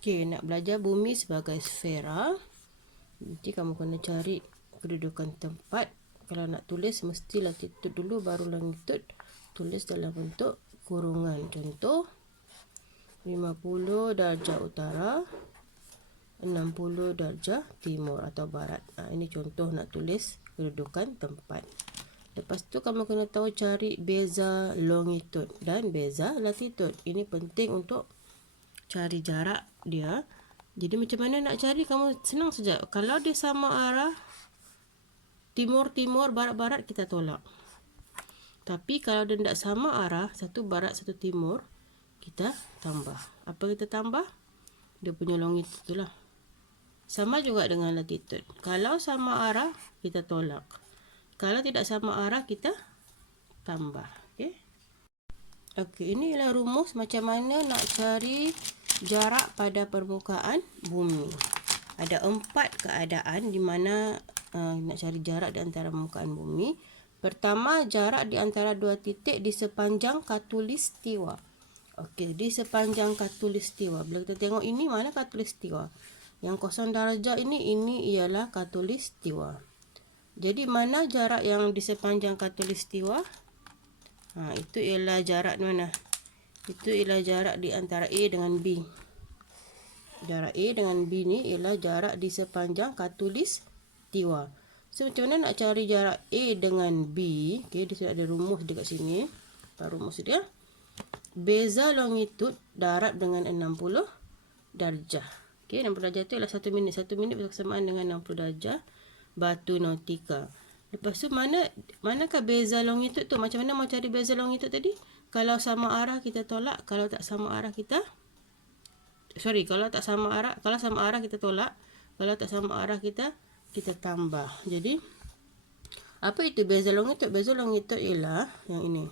Okey, nak belajar bumi sebagai sfera. Nanti kamu kena cari kedudukan tempat. Kalau nak tulis mesti latitude dulu baru longitude. Tulis dalam bentuk kurungan. Contoh 50 darjah utara, 60 darjah timur atau barat. Ini contoh nak tulis kedudukan tempat. Lepas tu kamu kena tahu cari beza longitude dan beza latitude. Ini penting untuk cari jarak dia. Jadi macam mana nak cari? Kamu senang saja. Kalau dia sama arah, timur-timur, barat-barat, kita tolak. Tapi kalau dia tidak sama arah, satu barat, satu timur, kita tambah. Apa kita tambah? Dia punya longitude tu lah. Sama juga dengan latitude. Kalau sama arah, kita tolak. Kalau tidak sama arah, kita tambah. Okey. Okey, ini ialah rumus macam mana nak cari jarak pada permukaan bumi. Ada 4 keadaan di mana nak cari jarak di antara permukaan bumi. Pertama, jarak di antara dua titik di sepanjang khatulistiwa. Okey, di sepanjang khatulistiwa. Bila kita tengok ini, mana khatulistiwa? Yang 0 darjah ini ialah khatulistiwa. Jadi mana jarak yang di sepanjang khatulistiwa? Itu ialah jarak mana? Itu ialah jarak di antara A dengan B. Jarak A dengan B ni ialah jarak di sepanjang khatulistiwa. So macam mana nak cari jarak A dengan B? Okey, dia sudah ada rumus dekat sini. Rumus dia. Beza longitude darab dengan 60 darjah. Okey, 60 darjah tu ialah 1 minit. 1 minit bersamaan dengan 60 darjah batu nautika. Lepas tu manakah beza longitude tu? Macam mana mau cari beza longitude tadi? Kalau sama arah kita tolak, kalau tak sama arah kita kalau sama arah kita tolak, kalau tak sama arah kita tambah. Jadi apa itu beza longitude? Beza longitude ialah yang ini.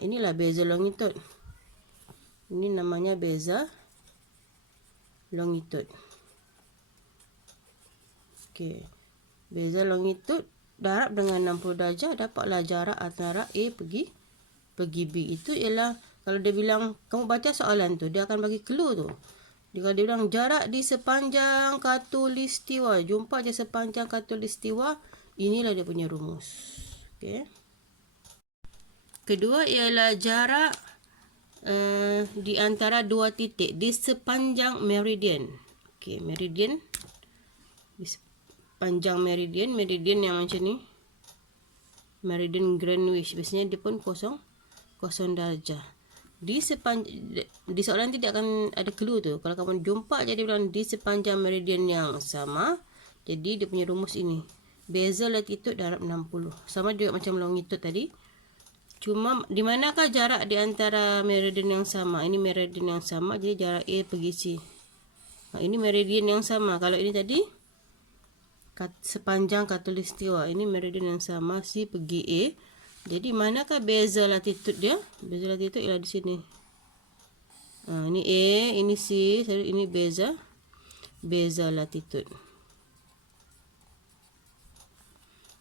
Inilah beza longitude. Ini namanya beza longitude. Okey. Beza longitude darab dengan 60 darjah, dapatlah jarak antara A pergi B. Itu ialah kalau dia bilang, kamu baca soalan tu, dia akan bagi clue tu. Kalau dia bilang jarak di sepanjang khatulistiwa, jumpa je sepanjang khatulistiwa, inilah dia punya rumus. Okey. Kedua ialah jarak di antara dua titik di sepanjang meridian. Okey, meridian. Di sepanjang meridian yang macam ni. Meridian Greenwich, biasanya dia pun 0 darjah. Di soalan tidak akan ada clue tu. Kalau kamu jumpa jadi bilang di sepanjang meridian yang sama, jadi dia punya rumus ini. Beza latitude darab 60. Sama juga macam longitude tadi. Cuma di manakah jarak di antara meridian yang sama? Ini meridian yang sama, jadi jarak A pergi C. Ini meridian yang sama. Kalau ini tadi sepanjang khatulistiwa, ini meridian yang sama, C pergi A. Jadi manakah beza latitude dia? Beza latitude ialah di sini. Ini A, ini C, ini beza latitude.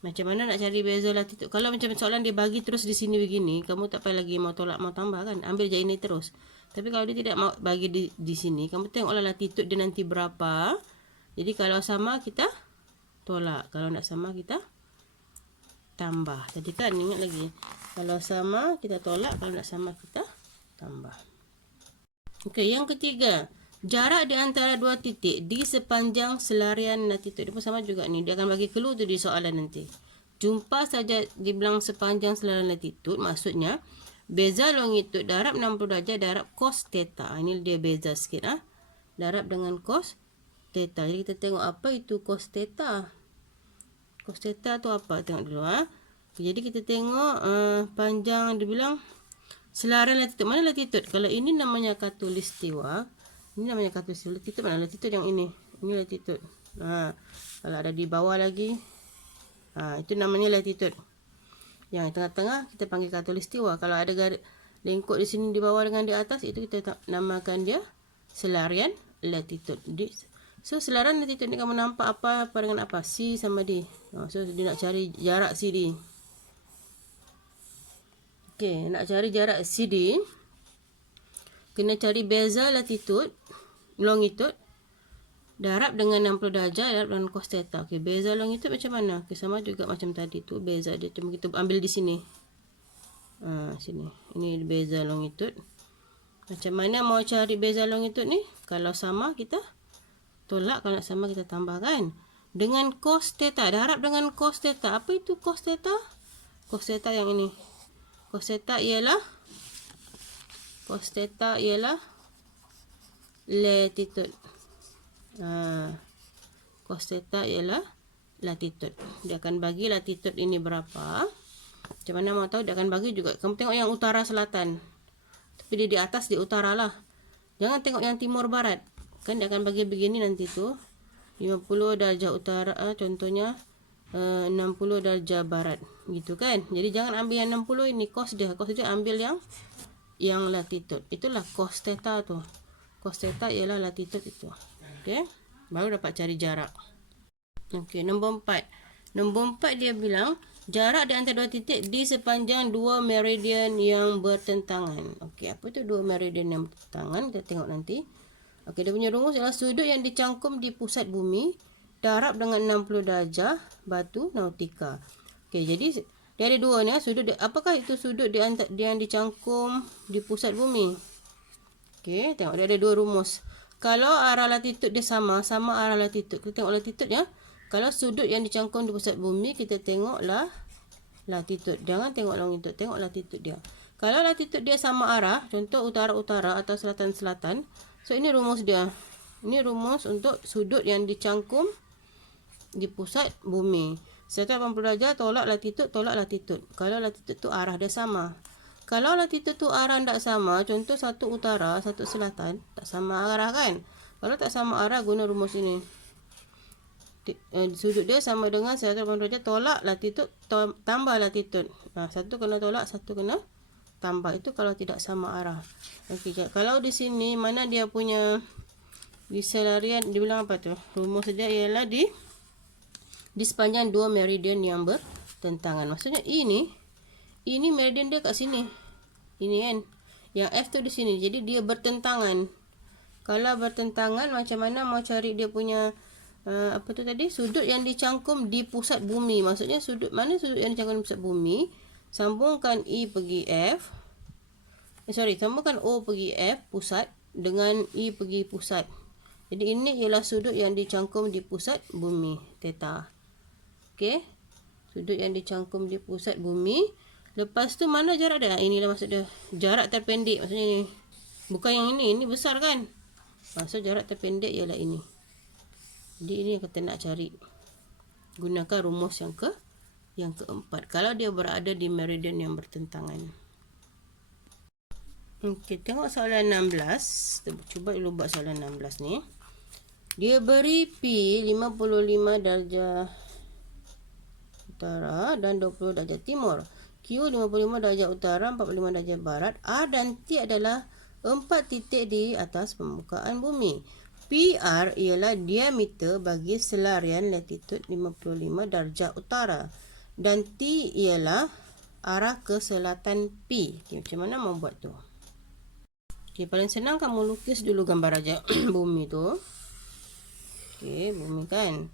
Macam mana nak cari beza latitude? Kalau macam soalan dia bagi terus di sini begini, kamu tak payah lagi mau tolak, mau tambah kan? Ambil je ini terus. Tapi kalau dia tidak mau bagi di sini, kamu tengoklah latitude dia nanti berapa. Jadi kalau sama kita tolak, kalau nak sama kita tambah. Jadi kan ingat lagi, kalau sama kita tolak, kalau nak sama kita tambah. Okey, yang ketiga, jarak di antara dua titik di sepanjang selarian latitude. Dia pun sama juga ni, dia akan bagi clue tu di soalan nanti. Jumpa saja dibilang sepanjang selarian latitude, maksudnya beza longitude darab 60 darjah darab cos theta. Ini dia beza sikit darab dengan cos theta. Jadi kita tengok apa itu cos theta. Cos theta tu apa? Tengok dulu Jadi kita tengok panjang dia bilang selarian latitude. Mana latitude? Kalau ini namanya khatulistiwa. Ini namanya khatulistiwa. Latitude mana? Latitude yang ini. Ini latitude. Kalau ada di bawah lagi. Itu namanya latitude. Yang tengah-tengah kita panggil khatulistiwa. Kalau ada garis lengkuk di sini di bawah dengan di atas, itu kita namakan dia selarian latitude. So selarian latitude ni kamu nampak apa dengan apa? C sama D. So dia nak cari jarak CD. Okey, nak cari jarak CD, kena cari beza latitude longitude darab dengan 60 darjah darab dengan cos theta. Okey, beza longitude macam mana? Okey, sama juga macam tadi tu, beza dia cuma kita ambil di sini. Sini. Ini beza longitude. Macam mana mau cari beza longitude ni? Kalau sama kita tolak, kalau nak sama kita tambahkan. Dengan cos theta, darab dengan cos theta. Apa itu cos theta? Cos theta yang ini. Cos theta ialah latitude. Cos theta ialah latitude. Dia akan bagi latitude ini berapa. Macam mana mau tahu? Dia akan bagi juga. Kamu tengok yang utara selatan. Tapi dia di atas, di utara lah. Jangan tengok yang timur barat. Kan dia akan bagi begini nanti tu. 50 darjah utara, contohnya 60 darjah barat. Gitu kan. Jadi jangan ambil yang 60 ini. Cos dia ambil yang latitude. Itulah cos theta tu. Cos theta ialah latitude itu. Okey. Baru dapat cari jarak. Okey, nombor 4. Nombor 4 dia bilang jarak di antara dua titik di sepanjang dua meridian yang bertentangan. Okey, apa tu dua meridian yang bertentangan? Kita tengok nanti. Okey, dia punya rumus ialah sudut yang dicangkum di pusat bumi darab dengan 60 darjah batu nautika. Okey, jadi dia ada dua ni. Apakah itu sudut yang dicangkum di pusat bumi? Okey, tengok dia ada dua rumus. Kalau arah latitude dia sama arah latitude. Kita tengok latitude ya. Kalau sudut yang dicangkum di pusat bumi, kita tengoklah latitude. Jangan tengok longitude, tengok latitude dia. Kalau latitude dia sama arah, contoh utara-utara atau selatan-selatan. So ini rumus dia. Ini rumus untuk sudut yang dicangkum di pusat bumi. 180 darjah tolak latitude. Kalau latitude tu arah dia sama. Kalau latitude tu arah tak sama, contoh satu utara, satu selatan, tak sama arah kan? Kalau tak sama arah, guna rumus ini. Sudut dia sama dengan 180 darjah tolak latitude tambah latitude. Satu kena tolak, satu kena tambah. Itu kalau tidak sama arah. Okey, kalau di sini mana dia punya di selarian, dia bilang apa tu? Rumus saja ialah di sepanjang dua meridian yang bertentangan. Maksudnya ini meridian dia kat sini. Ini kan. Yang F tu di sini. Jadi dia bertentangan. Kalau bertentangan, macam mana mau cari dia punya apa tu tadi? Sudut yang dicangkum di pusat bumi. Maksudnya mana sudut yang dicangkum di pusat bumi? Sambungkan I pergi F. Sambungkan O pergi F pusat dengan I pergi pusat. Jadi ini ialah sudut yang dicangkum di pusat bumi, theta. Okey. Sudut yang dicangkum di pusat bumi. Lepas tu mana jarak dia? Inilah maksud dia. Jarak terpendek maksudnya ni. Bukan yang ini besar kan? So jarak terpendek ialah ini. Jadi ini yang kita nak cari. Gunakan rumus yang keempat. Kalau dia berada di meridian yang bertentangan. Okey, tengok soalan 16. Kita cuba dulu buat soalan 16 ni. Dia beri P 55 darjah utara dan 20 darjah timur. Q 55 darjah utara, 45 darjah barat. R dan T adalah 4 titik di atas permukaan bumi. PR ialah diameter bagi selarian latitude 55 darjah utara. Dan T ialah arah ke selatan P. Okay, macam mana mau buat tu? Okay, paling senang kamu lukis dulu gambar aja bumi tu. Okay, bumi kan.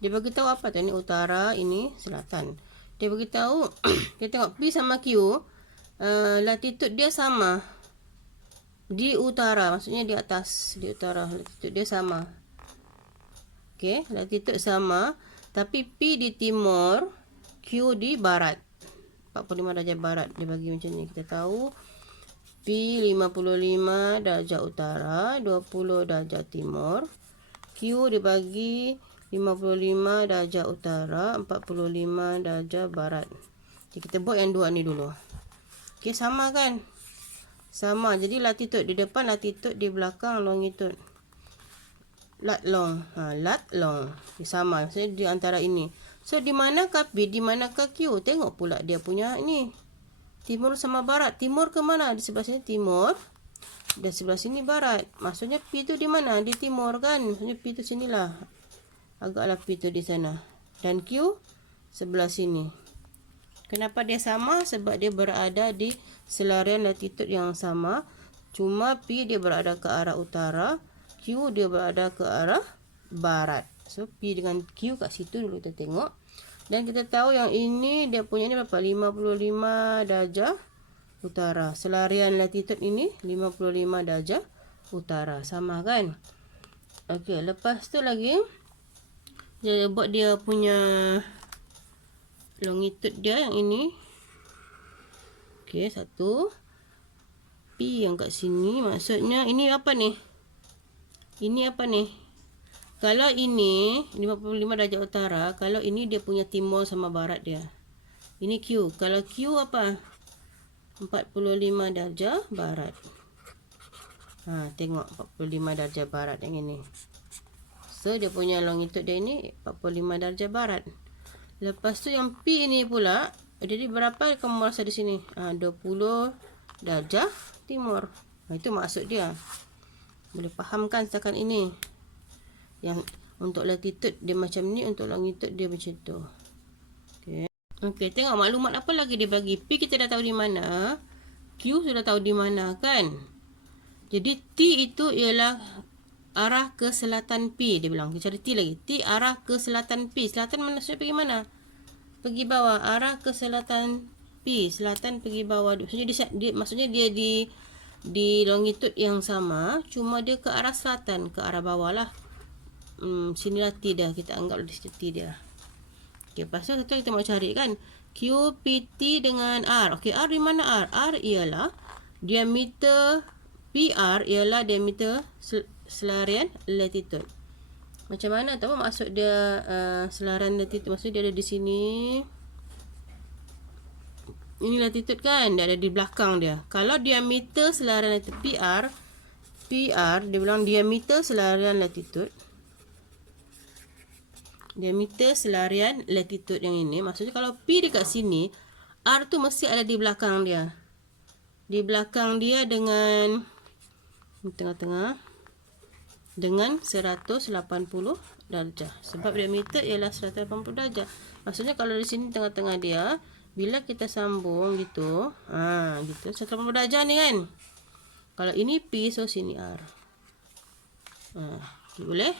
Dia bagi tahu apa tu? Ini utara, ini selatan. Dia beritahu kita tengok P sama Q, latitude dia sama di utara, maksudnya di atas, di utara, latitude dia sama. Okey, latitude sama, tapi P di timur, Q di barat. 45 darjah barat dia bagi macam ni. Kita tahu P 55 darjah utara, 20 darjah timur. Q dibagi 55 darjah utara, 45 darjah barat. Okay, kita buat yang dua ni dulu. Okey, sama kan? Sama. Jadi latitude di depan, latitude di belakang, longitude. Lat long. Lat long. Okay, sama. Maksudnya di antara ini. So, di manakah P? Di manakah Q? Tengok pula dia punya ini. Timur sama barat. Timur ke mana? Di sebelah sini timur. Dan sebelah sini barat. Maksudnya P tu di mana? Di timur kan? Maksudnya P tu sinilah. Agaklah P tu di sana. Dan Q sebelah sini. Kenapa dia sama? Sebab dia berada di selarian latitude yang sama. Cuma P dia berada ke arah utara. Q dia berada ke arah barat. So P dengan Q kat situ dulu kita tengok. Dan kita tahu yang ini dia punya ni berapa? 55 darjah utara. Selarian latitude ini 55 darjah utara. Sama kan? Okey, lepas tu lagi dia buat dia punya longitude dia yang ini. Okey, satu. P yang kat sini maksudnya ini apa ni? Ini apa ni? Kalau ini 55 darjah utara, kalau ini dia punya timur sama barat dia. Ini Q. Kalau Q apa? 45 darjah barat. Tengok 45 darjah barat yang ini. So dia punya longitude dia ini 45 darjah barat. Lepas tu yang P ini pula, jadi berapa kamu rasa di sini? 20 darjah timur. Itu maksud dia. Boleh fahamkan setakat ini. Yang untuk latitude dia macam ni, untuk longitude dia macam tu. Okey, tengok maklumat apa lagi dia bagi. P kita dah tahu di mana. Q sudah tahu di mana kan. Jadi T itu ialah arah ke selatan P. Dia bilang, kita cari T lagi. T arah ke selatan P. Selatan mana? Maksudnya pergi mana? Pergi bawah. Arah ke selatan P. Selatan pergi bawah. Maksudnya dia di longitude yang sama. Cuma dia ke arah selatan. Ke arah bawah lah. Sinilah T dia. Kita anggap di situ T dia. Okey, lepas tu kita mau cari kan. Q, P, T dengan R. Okey, R di mana R? R ialah diameter. PR ialah diameter selarian latitude. Macam mana? Tahu maksud dia selarian latitude? Maksudnya dia ada di sini. Ini latitude kan? Dia ada di belakang dia. Kalau diameter selarian latitude PR dia bilang diameter selarian latitude. Diameter selarian latitude yang ini. Maksudnya kalau P dekat sini, R tu mesti ada di belakang dia. Di belakang dia dengan tengah-tengah dengan 180 darjah. Sebab diameter ialah 180 darjah. Maksudnya kalau di sini tengah-tengah dia, bila kita sambung gitu, gitu 180 darjah ni kan. Kalau ini P, so sini R. Boleh?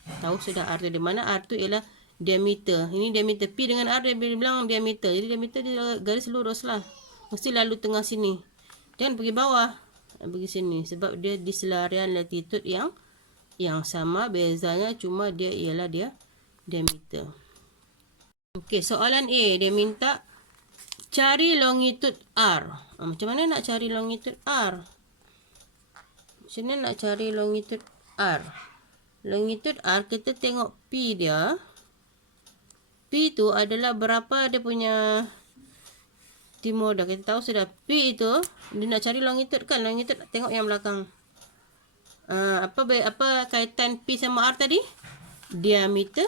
Tahu sudah R tu di mana? R tu ialah diameter. Ini diameter. P dengan R dia bilang diameter. Jadi diameter dia garis lurus lah. Mesti lalu tengah sini. Jangan pergi bawah. Pergi sini. Sebab dia di selarian latitude yang sama. Bezanya cuma dia ialah dia diameter. Okey, soalan A. Dia minta cari longitude R. Macam mana nak cari longitude R? Macam mana nak cari longitude R? Longitude R, kita tengok P dia. P tu adalah berapa dia punya timur dah. Kita tahu sudah P itu, dia nak cari longitude kan. Longitude tengok yang belakang. Apa kaitan P sama R tadi? Diameter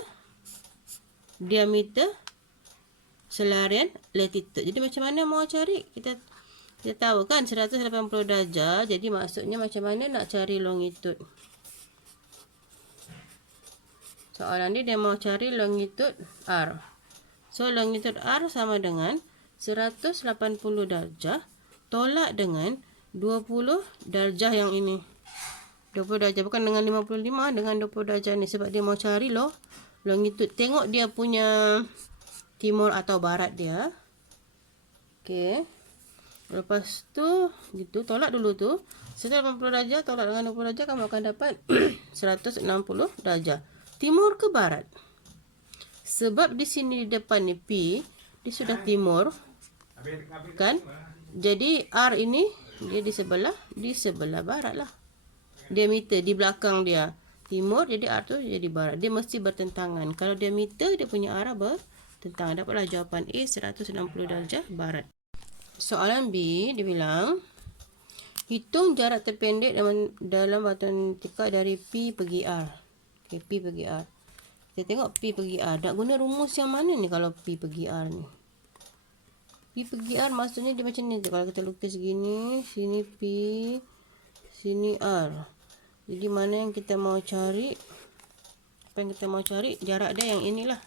selarian latitude. Jadi macam mana mau cari? Kita tahu kan 180 darjah. Jadi maksudnya macam mana nak cari longitude? Soalan dia mau cari longitude R. So longitude R sama dengan 180 darjah tolak dengan 20 darjah yang ini. 20 darjah bukan dengan 55, dengan 20 darjah ni sebab dia mau cari longitude. Tengok dia punya timur atau barat dia. Okey. Lepas tu gitu, tolak dulu tu. 180 darjah tolak dengan 20 darjah kamu akan dapat 160 darjah. Timur ke barat? Sebab di sini di depan ni P, dia sudah timur. Kan? Jadi R ini dia di sebelah barat lah. Diameter di belakang dia timur, jadi R tu jadi barat. Dia mesti bertentangan. Kalau diameter dia punya arah bertentangan. Dapatlah jawapan A 160 darjah barat. Soalan B dia bilang hitung jarak terpendek dalam batuan tikar dari P pergi R. Okay, P pergi R. Kita tengok P pergi R. Nak guna rumus yang mana ni kalau P pergi R ni? P pergi R maksudnya dia macam ni. Kalau kita lukis gini, sini P, sini R. Jadi mana yang kita mau cari? Apa yang kita mau cari? Jarak dia yang inilah.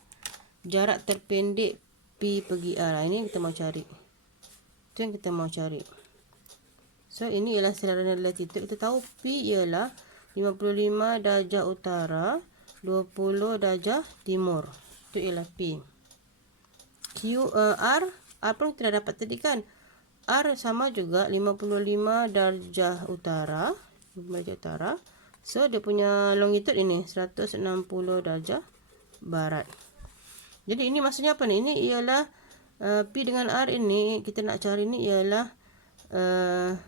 Jarak terpendek P pergi R. Ini yang kita mau cari. Itu yang kita mau cari. So ini ialah selarian latitude. Kita tahu P ialah 55 darjah utara, 20 darjah timur. Itu ialah P. R pun kita dah dapat tadi kan. R sama juga 55 darjah utara, 55 darjah utara. So dia punya longitude ini 160 darjah barat. Jadi ini maksudnya apa ni? Ini ialah P dengan R ini kita nak cari ni ialah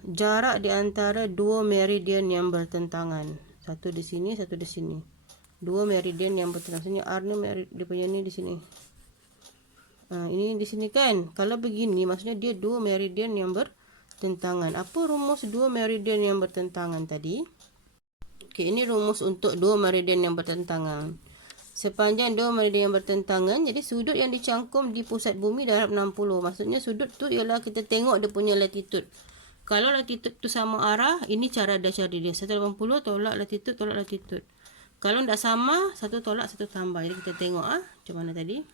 jarak di antara dua meridian yang bertentangan. Satu di sini, satu di sini. Dua meridian yang bertentangan. Maksudnya R ni dia punya ni di sini. Ini di sini kan. Kalau begini maksudnya dia dua meridian yang bertentangan. Apa rumus dua meridian yang bertentangan tadi? Okey, ini rumus untuk dua meridian yang bertentangan. Sepanjang dua meridian yang bertentangan, jadi sudut yang dicangkum di pusat bumi darab 60. Maksudnya sudut tu ialah kita tengok dia punya latitude. Kalau latitude tu sama arah, ini cara dia cari dia. 180 tolak latitude, tolak latitude. Kalau tak sama, satu tolak, satu tambah. Jadi kita tengok macam mana tadi.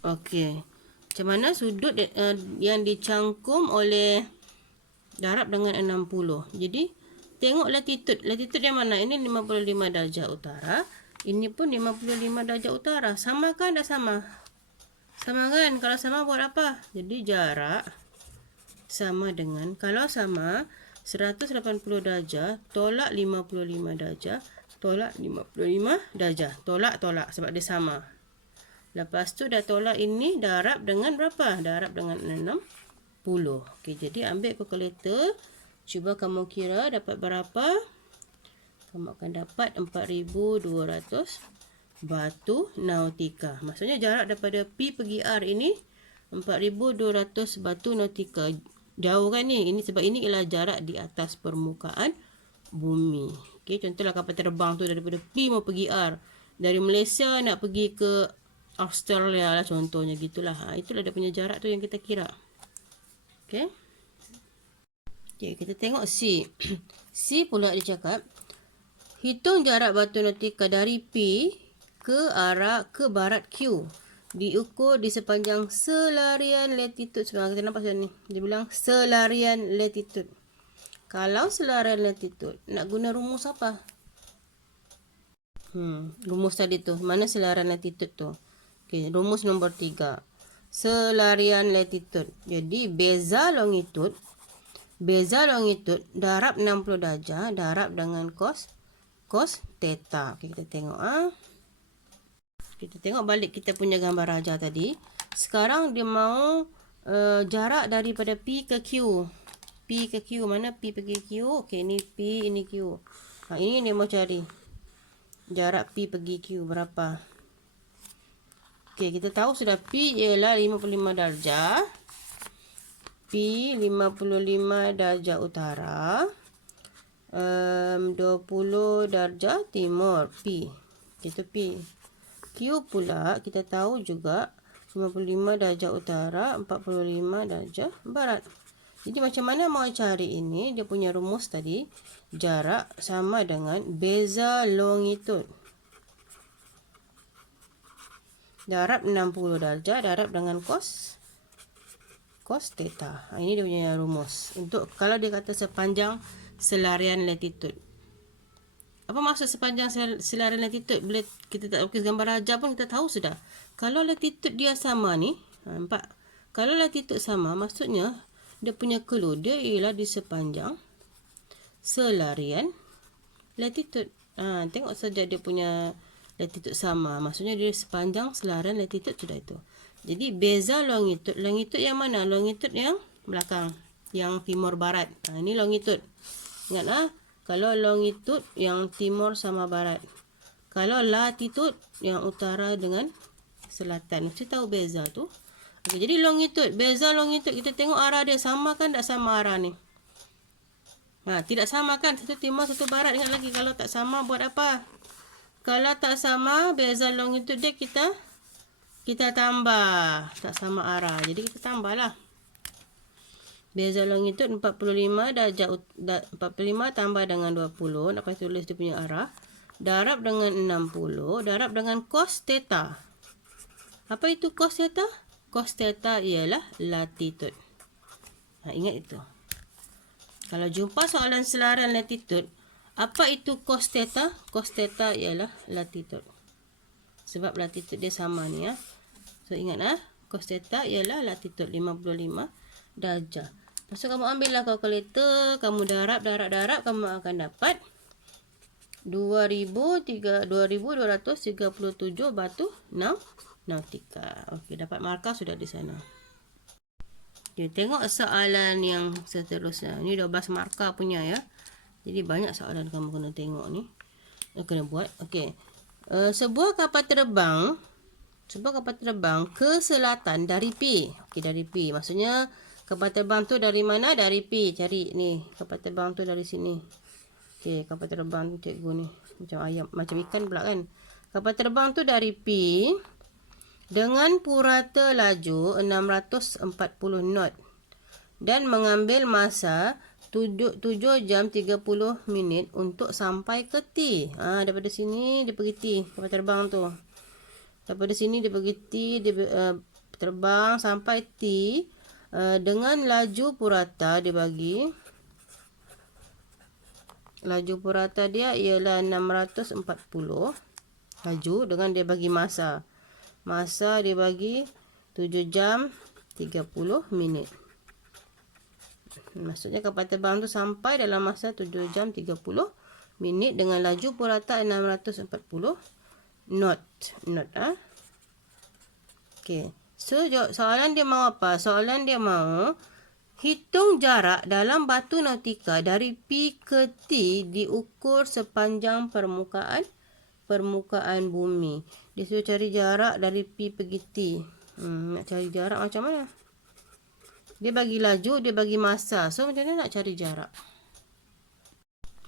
Okey. Macam mana sudut yang dicangkum oleh darab dengan 60. Jadi tengok latitude. Latitude yang mana? Ini 55 darjah utara. Ini pun 55 darjah utara. Sama kan? Tak sama? Sama kan? Kalau sama buat apa? Jadi jarak sama dengan, kalau sama 180 darjah tolak 55 darjah tolak 55 darjah. Tolak sebab dia sama. Lepas tu dah tolak ini, darab dengan berapa? Darab dengan 60. Okey, jadi ambil kalkulator. Cuba kamu kira dapat berapa? Kamu akan dapat 4,200 batu nautika. Maksudnya jarak daripada P pergi R ini 4,200 batu nautika. Jauh kan ni? Ini sebab ini ialah jarak di atas permukaan bumi. Okey, contohlah kapal terbang tu daripada P mau pergi R. Dari Malaysia nak pergi ke Australia lah contohnya gitulah. Itulah dia punya jarak tu yang kita kira. Okey. Okey, kita tengok C. C pula dia cakap, hitung jarak batu nautika dari P ke barat Q. Diukur di sepanjang selarian latitude. Sebenarnya kita nampak macam ni. Dia bilang selarian latitude. Kalau selarian latitude, nak guna rumus apa? Rumus tadi tu. Mana selarian latitude tu? Okey, rumus nombor 3. Selarian latitude. Jadi beza longitude darab 60 darjah darab dengan cos theta. Okey, kita tengok Kita tengok balik kita punya gambar raja tadi. Sekarang dia mau jarak daripada P ke Q. P ke Q, mana P pergi Q? Okey, ini P, ini Q. Ini dia mau cari. Jarak P pergi Q berapa? Okey, kita tahu sudah P ialah 55 darjah. P 55 darjah utara. 20 darjah timur. P. Itu P. Q pula kita tahu juga 55 darjah utara, 45 darjah barat. Jadi macam mana mau cari ini? Dia punya rumus tadi. Jarak sama dengan beza longitude. Darab 60 darjah darab dengan cos theta. Ini dia punya rumus. Untuk kalau dia kata sepanjang selarian latitude. Apa maksud sepanjang selarian latitude? Bila kita tak lukis gambar raja pun kita tahu sudah. Kalau latitude dia sama ni, nampak? Kalau latitude sama, maksudnya dia punya clue dia ialah di sepanjang selarian latitude. Tengok saja dia punya latitude sama. Maksudnya dia sepanjang selarian latitude sudah itu. Jadi beza longitude. Longitude yang mana? Longitude yang belakang. Yang timur barat. Ini longitude. Ingat kalau longitude yang timur sama barat. Kalau latitude yang utara dengan selatan. Mesti tahu beza tu. Okey, jadi longitude. Beza longitude kita tengok arah dia. Sama kan tak sama arah ni? Tidak sama kan? Satu timur, satu barat. Ingat lagi kalau tak sama buat apa? Kalau tak sama, beza longitude dia kita tambah. Tak sama arah. Jadi kita tambahlah. Beza longitude 45 darjah 45 tambah dengan 20. Nak payah tulis dia punya arah. Darab dengan 60. Darab dengan cos theta. Apa itu cos theta? Cos theta ialah latitude. Ingat itu. Kalau jumpa soalan selarian latitude, Apa itu cos theta? Cos theta ialah latitude. Sebab latitude dia sama ni ya. So ingat cos theta ialah latitude 55 darjah. Lepas tu kamu ambillah kalkulator, kamu darab, kamu akan dapat 2237 batu nautika. Okey, dapat markah sudah di sana. Okay, tengok soalan yang seterusnya. Ni 12 markah punya ya. Jadi banyak soalan kamu kena tengok ni. Kena buat. Okey. Sebuah kapal terbang ke selatan dari P. Okey, dari P. Maksudnya kapal terbang tu dari mana? Dari P. Cari ni. Kapal terbang tu dari sini. Okey, kapal terbang tu cikgu ni. Macam ayam, macam ikan pula kan. Kapal terbang tu dari P dengan purata laju 640 knot dan mengambil masa 7 jam 30 minit untuk sampai ke T. Daripada sini dia pergi T, kapal terbang tu. Daripada sini dia pergi T, dia terbang sampai T dengan laju purata dia bagi. Laju purata dia ialah 640 laju dengan dia bagi masa. Masa dia bagi 7 jam 30 minit. Maksudnya kapal terbang tu sampai dalam masa 7 jam 30 minit dengan laju purata 640 knot. Okey. So soalan dia mau apa? Soalan dia mau hitung jarak dalam batu nautika dari P ke T diukur sepanjang permukaan bumi. Dia suruh cari jarak dari P pergi T. Nak cari jarak macam mana? Dia bagi laju, dia bagi masa. So macam mana nak cari jarak?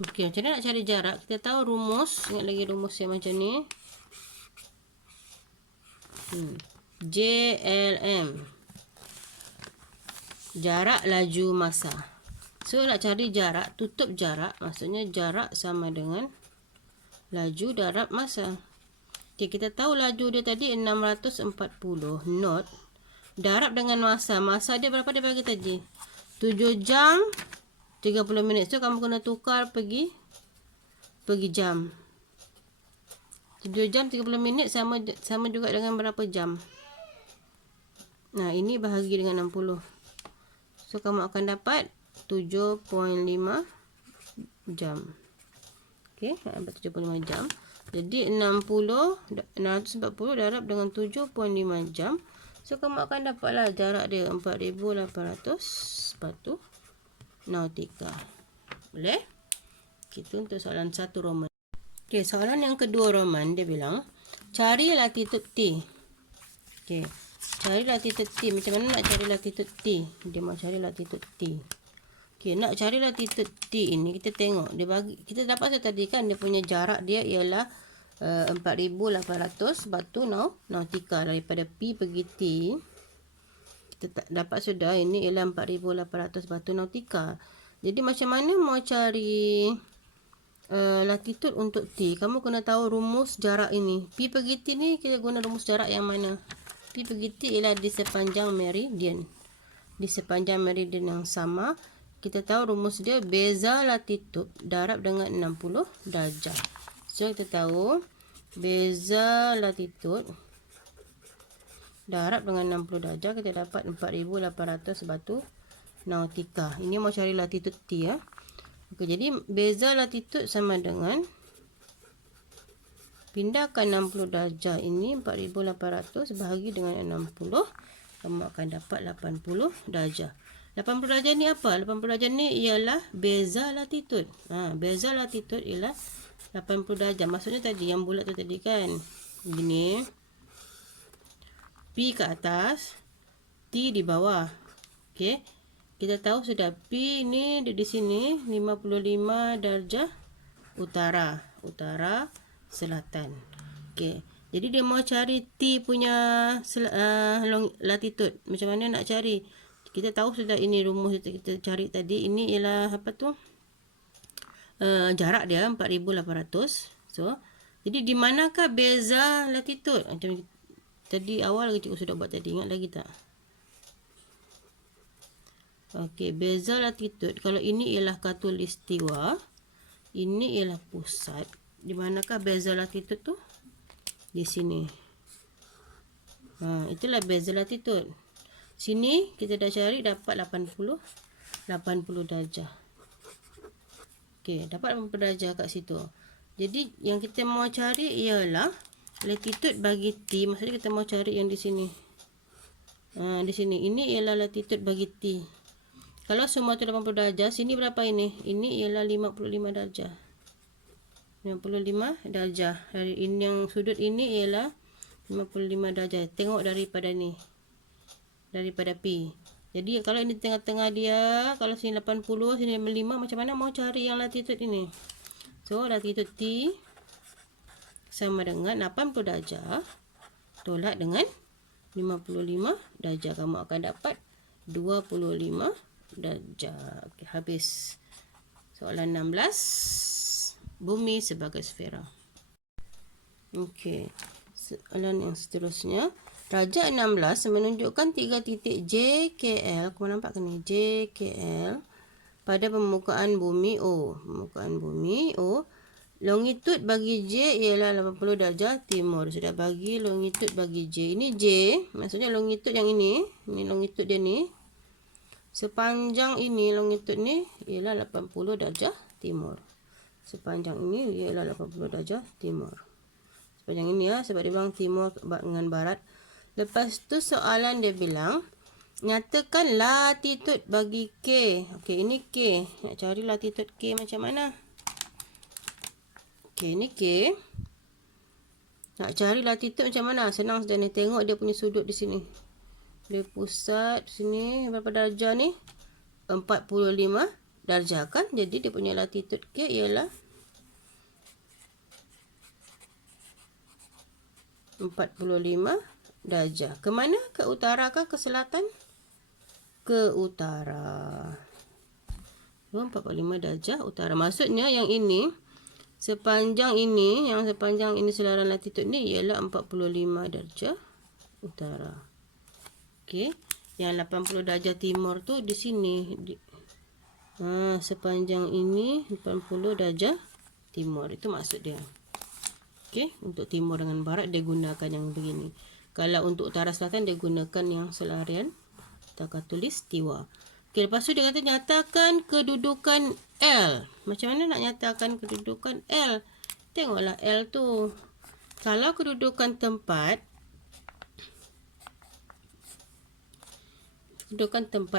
Okey, macam mana nak cari jarak? Kita tahu rumus. Ingat lagi rumus yang macam ni. JLM. Jarak laju masa. So nak cari jarak, tutup jarak. Maksudnya jarak sama dengan laju darab masa. Okay, kita tahu laju dia tadi 640 knot. Darab dengan masa. Masa dia berapa dia bagi tadi? 7 jam 30 minit. So kamu kena tukar pergi jam. 7 jam 30 minit sama juga dengan berapa jam? Nah, ini bahagi dengan 60. So kamu akan dapat 7.5 jam. Okey, dapat 7.5 jam. Jadi 640 darab dengan 7.5 jam. So kamu akan dapatlah jarak dia 4,800 batu nautika. Boleh? Itu untuk soalan 1 Roman. Okey, soalan yang kedua Roman dia bilang cari latitude T. Okey, cari latitude T. Macam mana nak cari latitude T? Dia mau cari latitude T. Okey, nak cari latitude T ini kita tengok dia bagi, kita dapat tadi kan dia punya jarak dia ialah 4,800 batu nautika daripada P pergi T. Kita dapat sudah ini ialah 4,800 batu nautika. Jadi macam mana mau cari latitude untuk T? Kamu kena tahu rumus jarak ini. P pergi T ni kita guna rumus jarak yang mana? P pergi T ialah di sepanjang meridian. Di sepanjang meridian yang sama. Kita tahu rumus dia beza latitude darab dengan 60 darjah. So kita tahu beza latitude darab dengan 60 darjah kita dapat 4,800 batu nautika. Ini mau cari latitude T ya. Okey, jadi beza latitude sama dengan pindahkan 60 darjah ini 4,800 bahagi dengan 60. Kamu akan dapat 80 darjah. 80 darjah ni apa? 80 darjah ni ialah beza latitude. Beza latitude ialah 80 darjah. Maksudnya tadi yang bulat tu tadi kan. Begini. P ke atas, T di bawah. Okey. Kita tahu sudah P ni dia di sini 55 darjah utara selatan. Okey. Jadi dia mau cari T punya latitude. Macam mana nak cari? Kita tahu sudah ini rumus kita cari tadi. Ini ialah apa tu? Jarak dia 4,800. So, jadi di manakah beza latitude? Macam tadi awal cikgu sudah buat tadi. Ingat lagi tak? Okey, beza latitude. Kalau ini ialah khatulistiwa. Ini ialah pusat. Di manakah beza latitude tu? Di sini. Itulah beza latitude. Sini kita dah cari dapat 80 darjah. Okey, dapat 80 darjah kat situ. Jadi yang kita mau cari ialah latitude bagi T. Maksudnya kita mau cari yang di sini. Di sini. Ini ialah latitude bagi T. Kalau semua tu 80 darjah, sini berapa ini? Ini ialah 55 darjah. 55 darjah. Dari ini yang sudut ini ialah 55 darjah. Tengok daripada ni. Daripada P. Jadi kalau ini tengah-tengah dia, kalau sini 80, sini 55, macam mana mau cari yang latitude ini? So, latitude T sama dengan 80 darjah tolak dengan 55 darjah. Kamu akan dapat 25 darjah. Okey, habis. Soalan 16. Bumi sebagai sfera. Okey. Soalan yang seterusnya. Darjah 16 menunjukkan 3 titik JKL. Kamu nampak ke ni? JKL pada permukaan bumi O. Permukaan bumi O. Longitude bagi J ialah 80 darjah timur. Sudah bagi longitude bagi J. Ini J. Maksudnya longitude yang ini. Ini longitude dia ni. Sepanjang ini longitude ni ialah 80 darjah timur. Sepanjang ini ialah 80 darjah timur. Sepanjang ini ya, sebab dia bilang timur dengan barat. Lepas tu soalan dia bilang, nyatakan latitude bagi K. Okey, ini K. Nak cari latitude K macam mana? Okey, ini K. Nak cari latitude macam mana? Senang saja ni. Tengok dia punya sudut di sini. Dia pusat sini berapa darjah ni? 45 darjah kan? Jadi dia punya latitude K ialah 45 darjah. Ke mana? Ke utara kah? Ke selatan? Ke utara. 45 darjah utara. Maksudnya yang ini, sepanjang ini selaran latitude ni ialah 45 darjah utara. Okey. Yang 80 darjah timur tu di sini. Sepanjang ini 80 darjah timur. Itu maksud dia. Okey. Untuk timur dengan barat dia gunakan yang begini. Kalau untuk utara selatan dia gunakan yang selarian khatulistiwa. Okey. Lepas tu dia kata nyatakan kedudukan L. Macam mana nak nyatakan kedudukan L? Tengoklah L tu. Kalau kedudukan tempat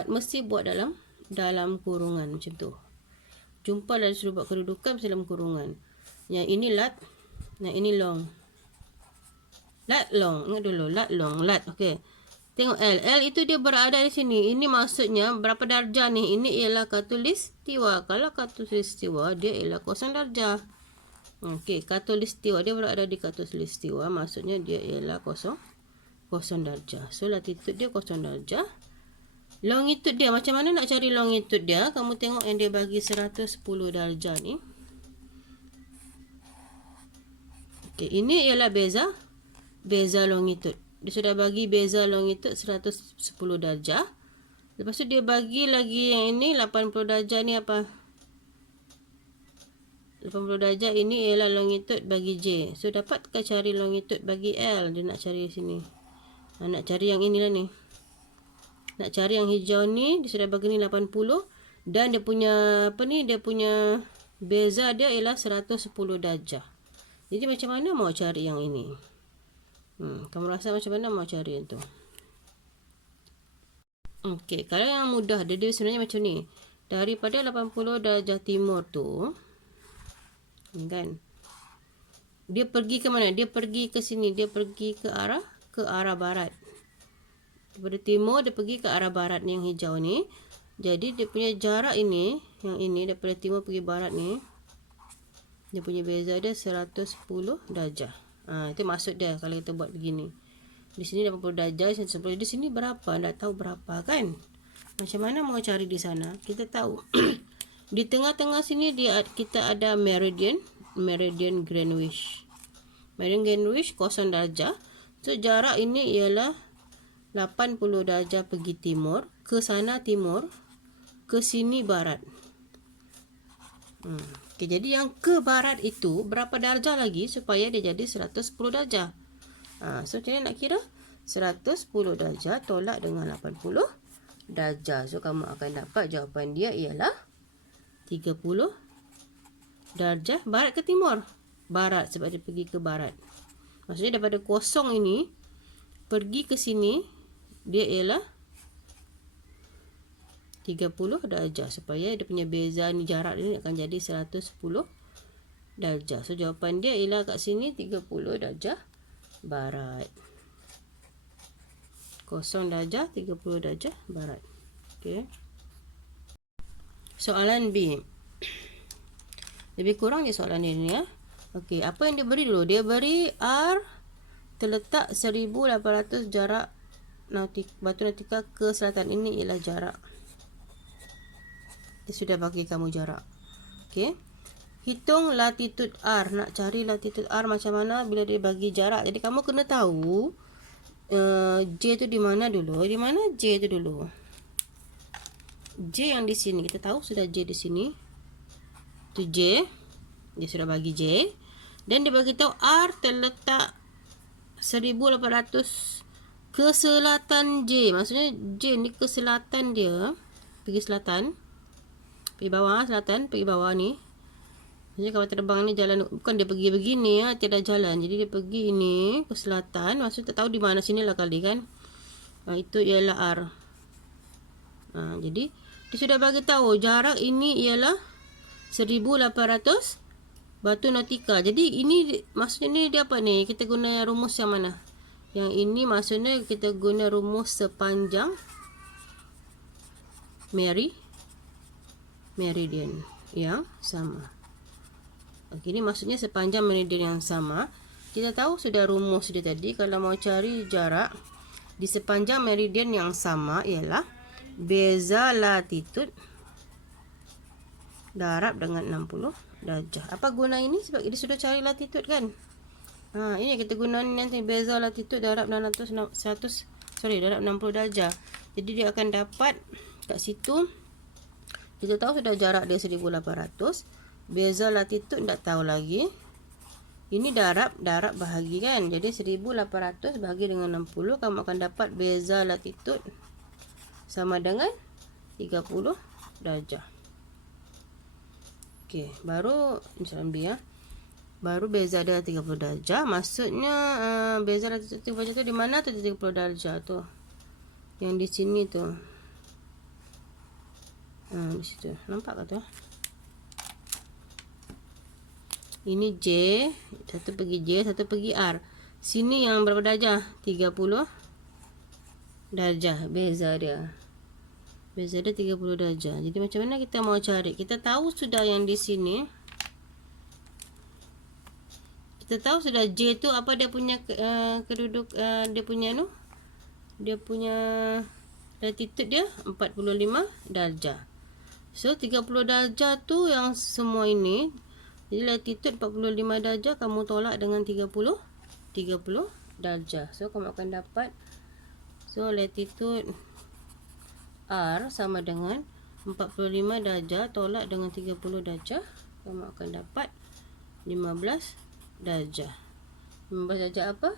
mesti buat dalam kurungan macam tu. Jumpa dari sudut buat kedudukan mesti dalam kurungan. Yang ini lat, yang ini long. Lat long, ingat dulu lat long, lat. Okey. Tengok L. L itu dia berada di sini. Ini maksudnya berapa darjah ni? Ini ialah khatulistiwa. Kalau khatulistiwa dia ialah 0 darjah. Okey, khatulistiwa dia berada di khatulistiwa, maksudnya dia ialah 0 darjah. So latitude dia 0 darjah. Longitude dia, macam mana nak cari longitude dia? Kamu tengok yang dia bagi 110 darjah ni. Okey, ini ialah beza longitude. Dia sudah bagi beza longitude 110 darjah. Lepas tu dia bagi lagi yang ini 80 darjah ni apa? 80 darjah ini ialah longitude bagi J. So dapatkah cari longitude bagi L? Dia nak cari sini. Nak cari yang inilah ni. Nak cari yang hijau ni, dia sudah bagi ni 80 dan dia punya dia punya beza dia ialah 110 darjah. Jadi macam mana mau cari yang ini? Kamu rasa macam mana mau cari yang tu? Okey, kalau yang mudah dia sebenarnya macam ni. Daripada 80 darjah timur tu, kan? Dia pergi ke mana? Dia pergi ke sini, dia pergi ke arah barat. Daripada timur dia pergi ke arah barat ni yang hijau ni. Jadi dia punya jarak ini, yang ini daripada timur pergi barat ni, dia punya beza dia 110 darjah. Itu maksud dia kalau kita buat begini. Di sini 80 darjah, 110. Di sini berapa? Tak tahu berapa kan? Macam mana mau cari di sana? Kita tahu. Di tengah-tengah sini kita ada meridian Greenwich. Meridian Greenwich 0 darjah. So jarak ini ialah 80 darjah pergi timur, ke sana timur, ke sini barat. Okey, jadi yang ke barat itu berapa darjah lagi supaya dia jadi 110 darjah? So macam mana nak kira? 110 darjah tolak dengan 80 darjah. So kamu akan dapat jawapan dia ialah 30 darjah. Barat ke timur? Barat, sebab dia pergi ke barat. Maksudnya daripada kosong ini pergi ke sini, dia ialah 30 darjah. Supaya dia punya beza ni, jarak ni akan jadi 110 darjah. So jawapan dia ialah kat sini 30 darjah barat. 0 darjah, 30 darjah barat. Okey. Soalan B. Lebih kurang je soalan ni ya. Okey, apa yang dia beri dulu? Dia beri R terletak 1800 jarak batu nautika ke selatan. Ini ialah jarak. Dia sudah bagi kamu jarak. Okey. Hitung latitude R. Nak cari latitude R macam mana bila dia bagi jarak. Jadi kamu kena tahu J tu di mana dulu. Di mana J tu dulu? J yang di sini. Kita tahu sudah J di sini. Tu J. Dia sudah bagi J. Dan dia bagi tahu R terletak 1800 ke selatan J. Maksudnya J ni ke selatan dia. Pergi selatan. Pergi bawah selatan, pergi bawah ni. Maksudnya kapal terbang ni jalan, bukan dia pergi begini ya, tiada jalan. Jadi dia pergi ini ke selatan. Maksudnya tak tahu di mana, sinilah kali kan. Itu ialah R. Jadi dia sudah bagi tahu jarak ini ialah 1800 batu nautika. Jadi ini maksudnya ni dia apa ni? Kita guna rumus yang mana? Yang ini maksudnya kita guna rumus sepanjang meridian yang sama. Okey, ini maksudnya sepanjang meridian yang sama. Kita tahu sudah rumus dia tadi. Kalau mau cari jarak di sepanjang meridian yang sama ialah beza latitud darab dengan 60 darjah. Apa guna ini? Sebab dia sudah cari latitud kan. Ini kita guna nanti beza latitud darab 60 darjah. Jadi dia akan dapat kat situ. Kita tahu sudah jarak dia 1800. Beza latitud tak tahu lagi. Ini darab bahagi kan. Jadi 1800 bahagi dengan 60, kamu akan dapat beza latitud sama dengan 30 darjah. Okey, baru soalan B ya. Baru beza dia 30 darjah. Maksudnya beza latitud 30 darjah tu di mana tu 30 darjah tu? Yang di sini tu. Di situ. Nampak tak tu? Ini J, satu pergi J, satu pergi R. Sini yang berapa darjah? 30 darjah beza dia. Beza dia 30 darjah. Jadi macam mana kita mau cari? Kita tahu sudah yang di sini. Kita tahu sudah J tu apa dia punya keduduk dia punya dia punya latitude dia 45 darjah. So 30 darjah tu yang semua ini. Jadi latitude 45 darjah kamu tolak dengan 30 darjah. So kamu akan dapat, so latitude R sama dengan 45 darjah tolak dengan 30 darjah, kamu akan dapat 15 darjah. 15 darjah apa?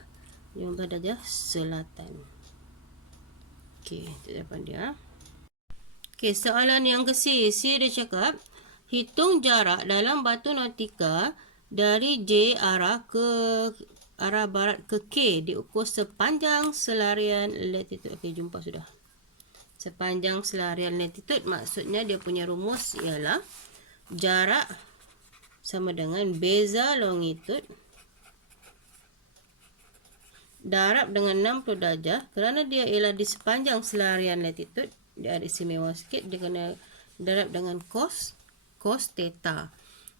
15 darjah selatan. Okey, itu jawapan dia. Okey, soalan yang ke C. C dia cakap hitung jarak dalam batu nautika dari J arah barat ke K diukur sepanjang selarian latitude. Okey, jumpa sudah. Sepanjang selarian latitude maksudnya dia punya rumus ialah jarak sama dengan beza longitude darab dengan 60 darjah. Kerana dia ialah di sepanjang selarian latitude, dia ada istimewa sikit, dia kena darab dengan cos theta.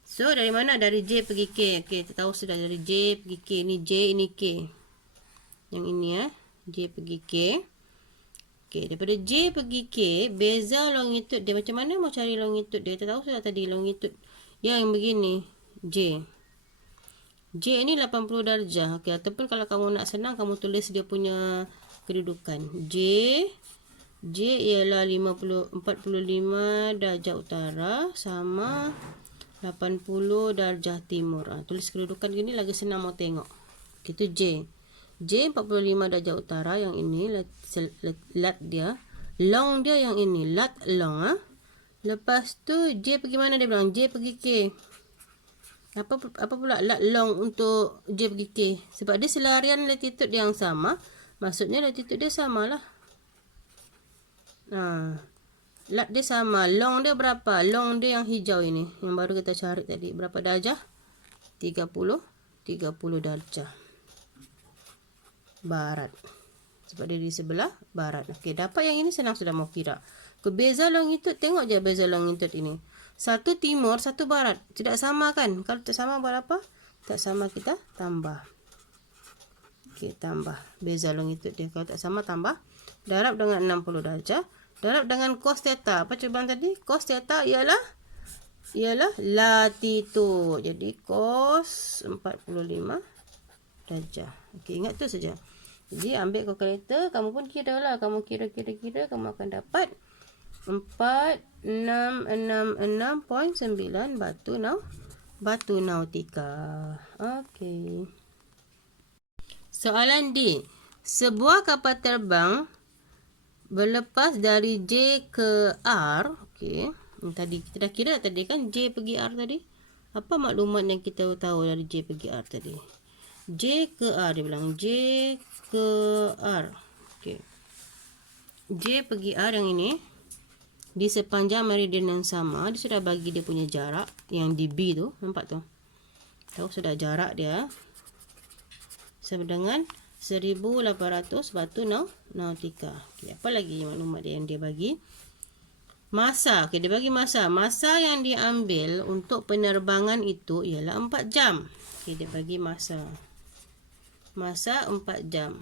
So dari mana? Dari J pergi K. Okey, kita tahu sudah dari J pergi K. Ini J, ini K. Yang ini ya, J pergi K. Okey, daripada J pergi K, beza longitude dia macam mana mau cari longitude dia? Kita tahu sudah tadi longitude yang begini, J. J ini 80 darjah. Okey, ataupun kalau kamu nak senang, kamu tulis dia punya kedudukan. J ialah 45 darjah utara sama 80 darjah timur. Tulis kedudukan gini lagi senang mau tengok. Itu J. J 45 darjah utara, yang ini lat dia. Long dia yang ini, lat long. Lepas tu J pergi mana dia bilang? J pergi K. Apa pula lat long untuk J pergi K? Sebab dia selarian latitude yang sama, maksudnya latitude dia samalah. Lat dia sama. Long dia berapa? Long dia yang hijau ini, yang baru kita cari tadi. Berapa darjah? 30 darjah barat. Sebab dia di sebelah barat. Okey, dapat yang ini senang sudah mau kira. Beza longitude, tengok je beza longitude ini. Satu timur, satu barat. Tidak sama kan? Kalau tak sama buat apa? Tak sama kita tambah. Okey, tambah. Beza longitude dia. Kalau tak sama tambah. Darab dengan 60 darjah. Darab dengan cos theta. Apa cubaan tadi? Cos theta ialah latitude. Jadi cos 45 darjah. Okey, ingat tu saja. Jadi ambil kalkulator, kamu pun kira lah. Kamu kira, kamu akan dapat 4666.9 batu nautika. Okey. Soalan D. Sebuah kapal terbang berlepas dari J ke R. Okey. Tadi kita dah kira tadi kan J pergi R tadi. Apa maklumat yang kita tahu dari J pergi R tadi? J ke R, dia bilang J ke R. Okey. J pergi R yang ini di sepanjang meridian yang sama. Dia sudah bagi dia punya jarak yang di B tu, nampak tu. Tahu sudah jarak dia sama dengan 1800 batu nautika. Okey, apa lagi maklumat dia yang dia bagi? Masa. Okey, dia bagi masa. Masa yang diambil untuk penerbangan itu ialah 4 jam. Okey, dia bagi masa. Masa 4 jam.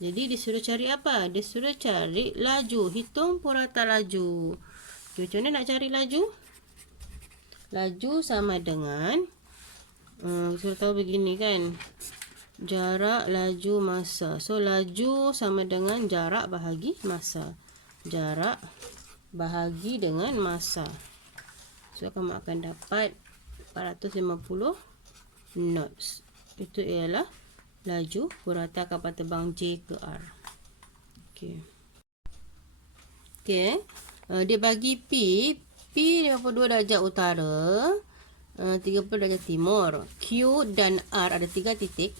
Jadi disuruh cari apa? Disuruh cari laju. Hitung purata laju. Okay, macam mana nak cari laju? Laju sama dengan suruh tahu begini kan. Jarak laju masa. So laju sama dengan jarak bahagi masa. Jarak bahagi dengan masa. So kamu akan dapat 450 knots. Itu ialah laju purata kapal terbang J ke R. Okey. Okey. Dia bagi P 52 darjah utara, 30 darjah timur. Q dan R ada 3 titik.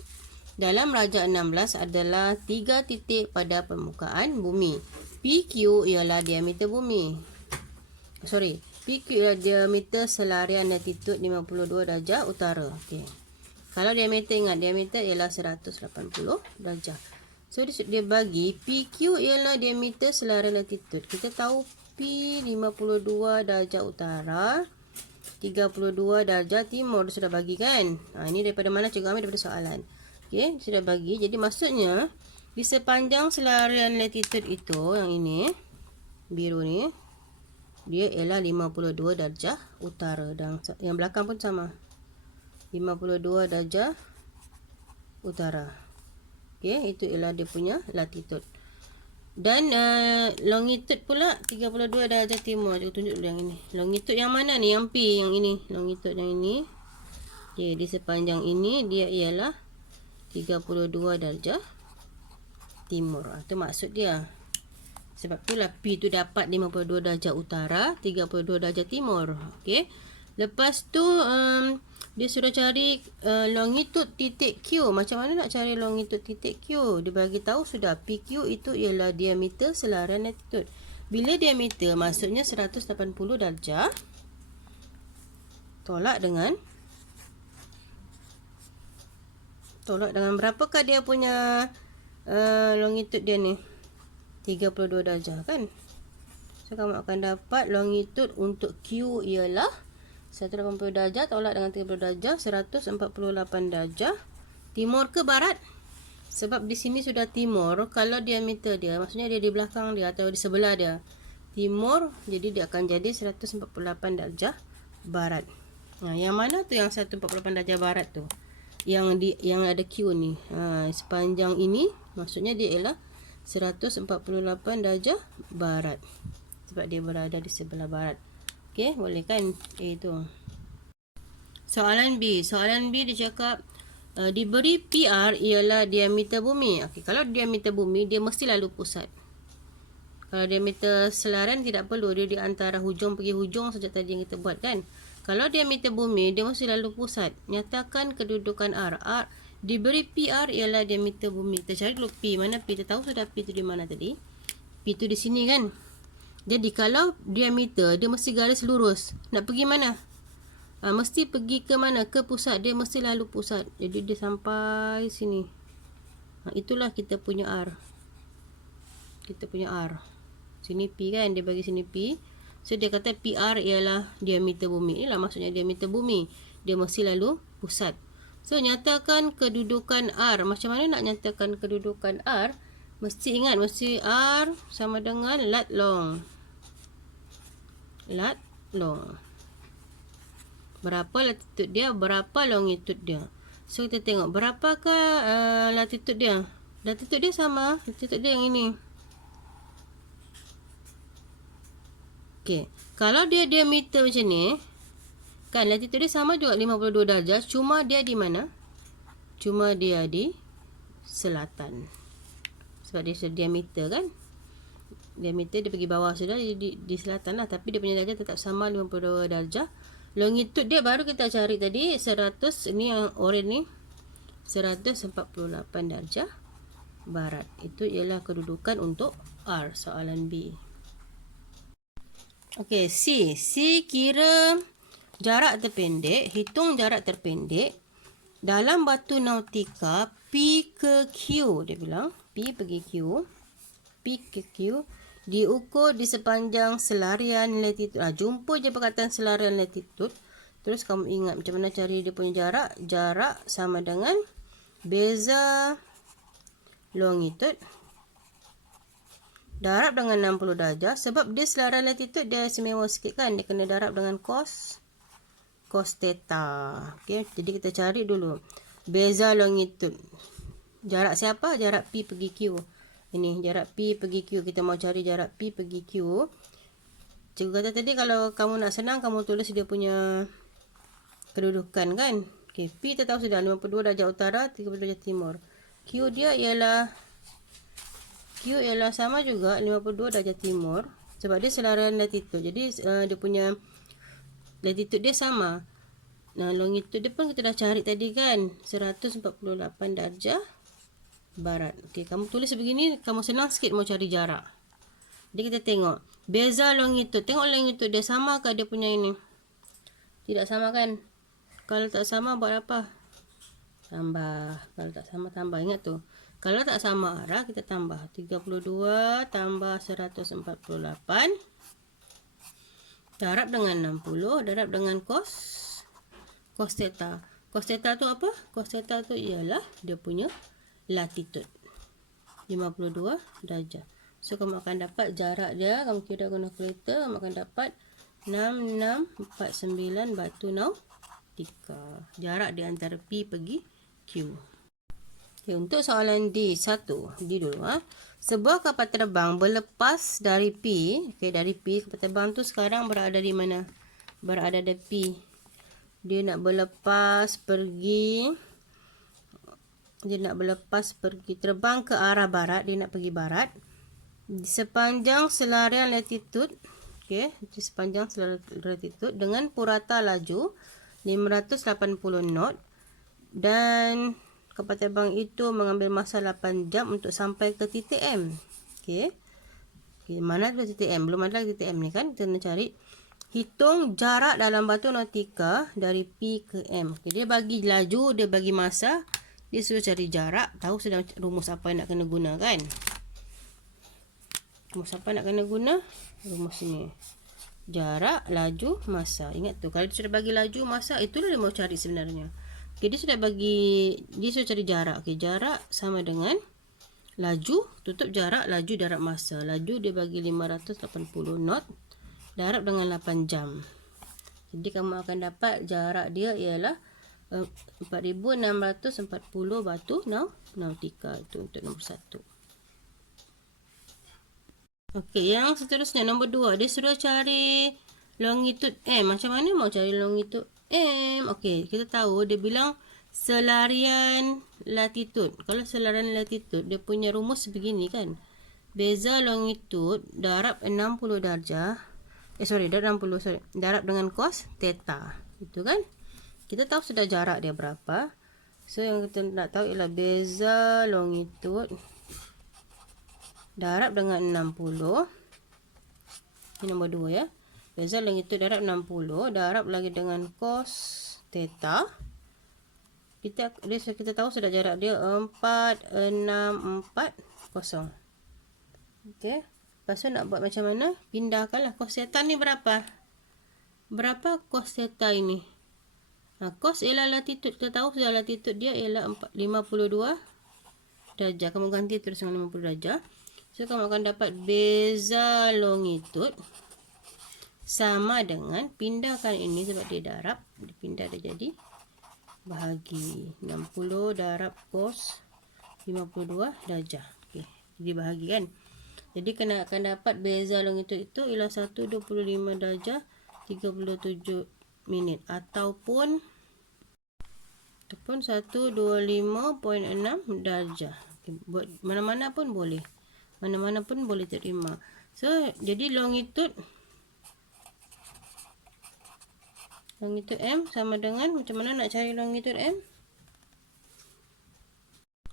Dalam rajak 16 adalah 3 titik pada permukaan bumi. PQ ialah diameter bumi. PQ ialah diameter selarian latitude 52 darjah utara. Okey. Kalau diameter, ingat diameter ialah 180 darjah. So dia bagi PQ ialah diameter selarian latitude. Kita tahu P 52 darjah utara, 32 darjah timur. Dia sudah bagi kan? Ini daripada mana cikgu ambil? Daripada soalan. Okey, sudah bagi. Jadi maksudnya di sepanjang selarian latitude itu, yang ini biru ni, dia ialah 52 darjah utara, dan yang belakang pun sama. 52 darjah utara. Okey, itu ialah dia punya latitude. Dan longitude pula 32 darjah timur. Cikgu tunjuk dulu yang ini. Longitude yang mana ni? Yang P, yang ini. Longitude yang ini. Okey, di sepanjang ini dia ialah 32 darjah timur. Itu maksud dia. Sebab itulah P tu dapat 52 darjah utara, 32 darjah timur. Okey. Lepas tu dia sudah cari longitude titik Q. Macam mana nak cari longitude titik Q? Dia bagi tahu sudah PQ itu ialah diameter selarian latitude. Bila diameter maksudnya 180 darjah tolak dengan berapakah dia punya longitude dia ni? 32 darjah kan? So kamu akan dapat longitude untuk Q ialah 180 darjah tolak dengan 30 darjah, 148 darjah. Timur ke barat? Sebab di sini sudah timur. Kalau diameter dia, maksudnya dia di belakang dia atau di sebelah dia, timur, jadi dia akan jadi 148 darjah barat. Yang mana tu yang 148 darjah barat tu? Yang ada Q ni. Sepanjang ini, maksudnya dia ialah 148 darjah barat. Sebab dia berada di sebelah barat. Okey, boleh kan? Itu. Soalan B. Soalan B dia cakap diberi PR ialah diameter bumi. Okey, kalau diameter bumi dia mesti lalu pusat. Kalau diameter selarian tidak perlu, dia di antara hujung pergi hujung saja tadi yang kita buat kan. Kalau diameter bumi dia mesti lalu pusat. Nyatakan kedudukan R. Diberi PR ialah diameter bumi. Kita cari dulu P. Mana P? Kita tahu sudah P tu di mana tadi. P tu di sini kan. Jadi kalau diameter dia mesti garis lurus. Nak pergi mana? Mesti pergi ke mana? Ke pusat. Dia mesti lalu pusat. Jadi dia sampai sini. Itulah kita punya R. Kita punya R. Sini P kan. Dia bagi sini P. So dia kata PR ialah diameter bumi. Inilah maksudnya diameter bumi. Dia mesti lalu pusat. So nyatakan kedudukan R. Macam mana nak nyatakan kedudukan R? Mesti ingat. Mesti R sama dengan lat long. Lat long. Berapa latitude dia? Berapa longitude dia? So kita tengok berapakah latitude dia? Latitude dia sama. Latitude dia yang ini. Okey. Kalau dia diameter macam ni, kan latitude dia sama juga 52 darjah. Cuma dia di mana? Cuma dia di selatan. Sebab dia sudah diameter kan? Diameter dia pergi bawah sudah di selatan lah. Tapi dia punya darjah tetap sama 52 darjah. Longitude dia baru kita cari tadi 100, ini yang oren ni 148 darjah barat. Itu ialah kedudukan untuk R, soalan B. Okey, C. C kira jarak terpendek, hitung jarak terpendek dalam batu nautika P ke Q. Dia bilang P pergi Q, P ke Q diukur di sepanjang selarian latitude. Jumpa je perkataan selarian latitude. Terus kamu ingat macam mana cari dia punya jarak. Jarak sama dengan beza longitude darab dengan 60 darjah. Sebab dia selarian latitude dia istimewa sikit kan. Dia kena darab dengan cos theta. Okay, jadi kita cari dulu beza longitude. Jarak siapa? Jarak P pergi Q. Ini jarak P pergi Q. Kita mau cari jarak P pergi Q. Cikgu kata tadi kalau kamu nak senang, kamu tulis dia punya kedudukan kan. Okay, P kita tahu sudah 52 darjah utara, 30 darjah timur. Q dia ialah sama juga 52 darjah timur. Sebab dia selarian latitude. Jadi dia punya latitude dia sama. Nah, longitude dia pun kita dah cari tadi kan. 148 darjah barat. Okey, kamu tulis begini, kamu senang sikit mau cari jarak. Jadi kita tengok beza longitude. Tengok longitude dia sama ke dia punya ini? Tidak sama kan? Kalau tak sama buat apa? Tambah. Kalau tak sama tambah. Ingat tu. Kalau tak sama arah kita tambah. 32 tambah 148 darab dengan 60 darab dengan cos theta. Cos theta tu apa? Cos theta tu ialah dia punya latitude 52 darjah. So kamu akan dapat jarak dia, kamu kira guna kalkulator, kamu akan dapat 6649 batu nautika. Jarak di antara P pergi Q. Okay, untuk soalan D1, D dulu Sebuah kapal terbang berlepas dari P, dari P, kapal terbang tu sekarang berada di mana? Berada di P. Dia nak berlepas pergi terbang ke arah barat. Dia nak pergi barat di sepanjang selarian latitude. Di sepanjang selarian latitude dengan purata laju 580 knot, dan kapal terbang itu mengambil masa 8 jam untuk sampai ke titik M. Mana ada titik M? Belum ada titik M ni kan. Kita nak cari. Hitung jarak dalam batu nautika dari P ke M. Dia bagi laju, dia bagi masa. Dia suruh cari jarak. Tahu sudah rumus apa yang nak kena guna kan? Rumus apa nak kena guna? Rumus ini. Jarak, laju, masa. Ingat tu. Kalau dia sudah bagi laju, masa, itulah dia mau cari sebenarnya. Dia sudah cari jarak. Jarak sama dengan laju, tutup jarak, laju darab masa. Laju dia bagi 580 knot darab dengan 8 jam. Jadi kamu akan dapat jarak dia ialah 4640 batu nautika. Itu untuk nombor 1. Okey, yang seterusnya nombor 2. Dia suruh cari Longitud M. Macam mana mau cari longitud M? Okey, kita tahu dia bilang selarian latitud. Kalau selarian latitud, dia punya rumus begini kan. Beza longitud darab 60 darjah. Darab 60, darab dengan cos theta. Itu kan? Kita tahu sudah jarak dia berapa. So, yang kita nak tahu ialah beza longitud darab dengan 60. Ini nombor 2 ya. Beza longitud darab 60 darab lagi dengan cos theta. Kita tahu sudah jarak dia 4640. Okey. Lepas tu nak buat macam mana? Pindahkanlah cos theta ni berapa? Berapa cos theta ini? Cos ialah latitud. Kita tahu sudah latitud dia ialah 52 darjah. Kamu ganti terus dengan 50 darjah. So, kamu akan dapat beza longitud sama dengan pindahkan ini sebab dia darab. Dipindah dia jadi bahagi 60 darab cos 52 darjah. Okey, jadi bahagi kan. Jadi akan dapat beza longitud itu ialah 125 darjah 37 minit ataupun 125.6 darjah. Buat mana-mana pun boleh. Mana-mana pun boleh terima. So, jadi longitud M sama dengan, macam mana nak cari longitud M?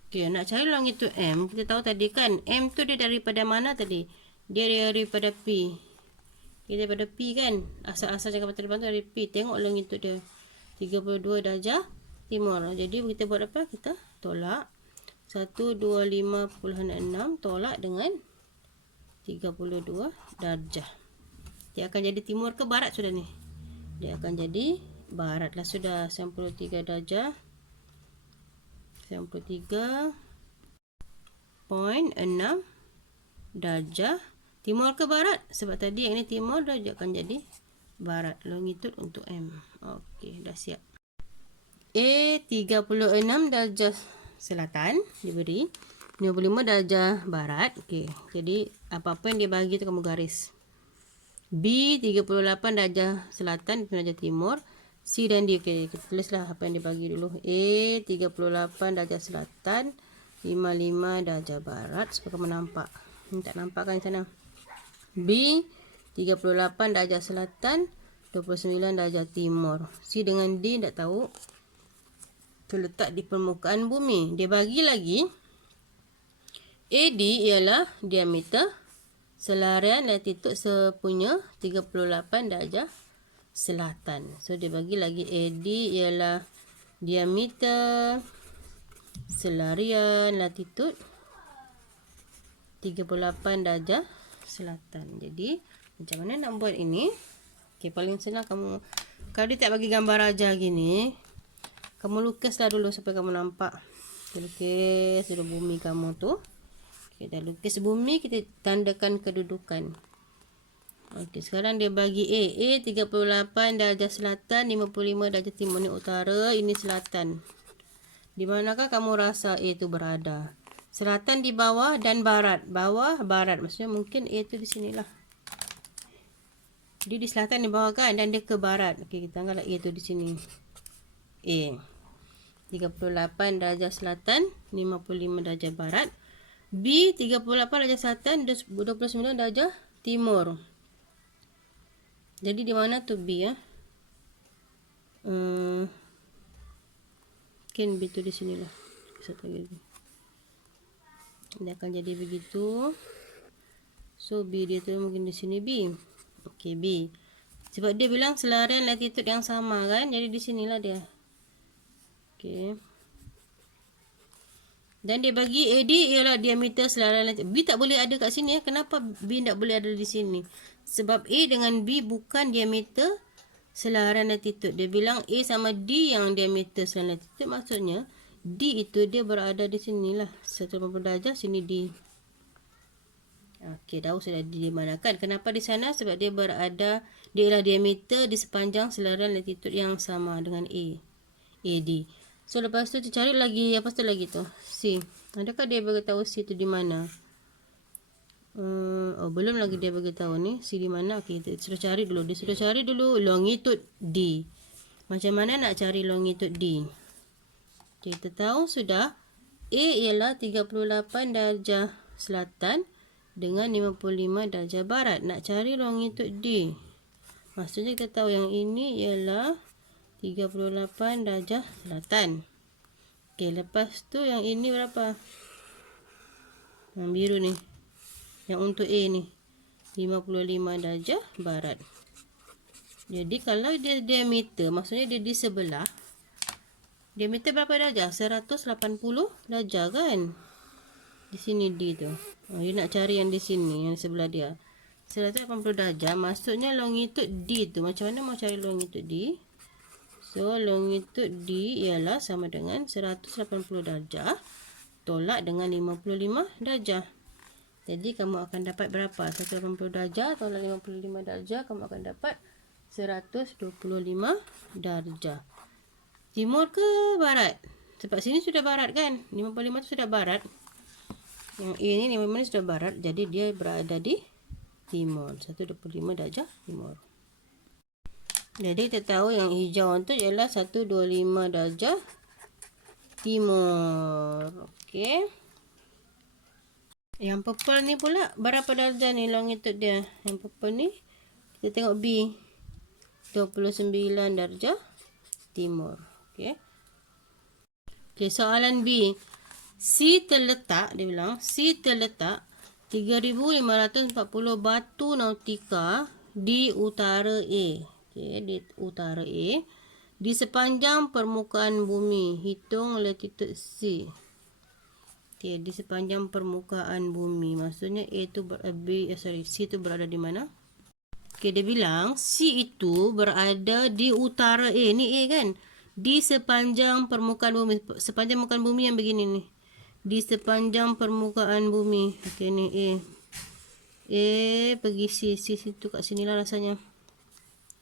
Okey, nak cari longitud M, kita tahu tadi kan, M tu dia daripada mana tadi? Dia daripada P. Dia daripada P kan? Asal-asal cakap depan tu dari P. Tengok longitud dia. 32 darjah timur. Jadi kita buat apa? Kita tolak 125.6 tolak dengan 32 darjah. Dia akan jadi timur ke barat sudah ni? Dia akan jadi barat lah sudah. 93 darjah. 93.6 darjah timur ke barat. Sebab tadi yang ini timur, dia akan jadi barat. Longitud untuk M. Okey, dah siap. A 36 darjah selatan diberi, 55 darjah barat. Okey, jadi apa-apa yang dia bagi tu kamu garis. B 38 darjah selatan, 5 darjah timur. C dan D. Okey, kita tulislah apa yang dia bagi dulu. A 38 darjah selatan, 55 darjah barat supaya kamu nampak. Ini tak nampak kan sana. B 38 darjah selatan, 29 darjah timur. C dengan D tak tahu. Terletak di permukaan bumi. Dia bagi lagi AD ialah diameter selarian latitud sepunya 38 darjah selatan. So dia bagi lagi AD ialah diameter selarian latitud 38 darjah selatan. Jadi macam mana nak buat ini? Okey, paling senang kamu, kalau dia tak bagi gambar aja gini, kamu lukislah dulu supaya kamu nampak. Lukis dulu bumi kamu tu. Kita lukis bumi, kita tandakan kedudukan. Okey, sekarang dia bagi A 38 darjah selatan, 55 darjah timur. Ni utara, ini selatan. Di manakah kamu rasa A itu berada? Selatan di bawah dan barat. Bawah, barat. Maksudnya mungkin A itu di sinilah. Dia di selatan di bawah kan, dan dia ke barat. Okey, kita anggaplah A itu di sini. A 38 darjah selatan, 55 darjah barat. B 38 darjah selatan, 29 darjah timur. Jadi di mana tu B ya? Mungkin B tu di sinilah. Satu lagi. Dia akan jadi begitu. So B dia tu mungkin di sini B. Okey, B. Sebab dia bilang selarian latitud yang sama kan? Jadi di sinilah dia. Okey. Dan dia bagi AD ialah diameter selarian latitud. B tak boleh ada kat sini ya. Kenapa B tak boleh ada di sini? Sebab A dengan B bukan diameter selarian latitud. Dia bilang A sama D yang diameter selarian latitud. Maksudnya D itu dia berada di sinilah. 180 darjah, sini D. Okey, dah sudah dimanakan. Kenapa di sana? Sebab dia berada, dia ialah diameter di sepanjang selarian latitud yang sama dengan A. AD. So lepas tu cari lagi, apa tu lagi tu? C. Adakah dia beritahu C tu di mana? Belum lagi dia beritahu ni C di mana. Okey, kita sudah cari dulu. Dia sudah cari dulu longitude D. Macam mana nak cari longitude D? Okay, kita tahu sudah A ialah 38 darjah selatan dengan 55 darjah barat. Nak cari longitude D. Maksudnya kita tahu yang ini ialah 38 darjah selatan. Okey, lepas tu yang ini berapa? Yang biru ni. Yang untuk A ni 55 darjah barat. Jadi kalau dia diameter, maksudnya dia di sebelah. Diameter berapa darjah? 180 darjah kan? Di sini D tu. Dia nak cari yang di sini, yang sebelah dia. 180 darjah, maksudnya longitude D tu. Macam mana mau cari longitude D? So, longitude D ialah sama dengan 180 darjah tolak dengan 55 darjah. Jadi, kamu akan dapat berapa? 180 darjah tolak 55 darjah, kamu akan dapat 125 darjah. Timur ke barat? Sebab sini sudah barat kan? 55 tu sudah barat. Yang A ni 55 ni sudah barat. Jadi dia berada di timur. 125 darjah timur. Jadi kita tahu yang hijau tu ialah 125 darjah timur. Okey. Yang purple ni pula berapa darjah ni longitude dia? Yang purple ni kita tengok B. 29 darjah timur. Okey. Okey, soalan B. C terletak, dia bilang, C terletak 3,540 batu nautika di utara A. Okey, di utara A. Di sepanjang permukaan bumi. Hitung latitude C. Okey, di sepanjang permukaan bumi. Maksudnya A tu C tu berada di mana? Okey, dia bilang C itu berada di utara A. Ni A kan? Di sepanjang permukaan bumi. Sepanjang permukaan bumi yang begini ni. Di sepanjang permukaan bumi. Okey, ni A. A pergi C. C situ kat sinilah rasanya.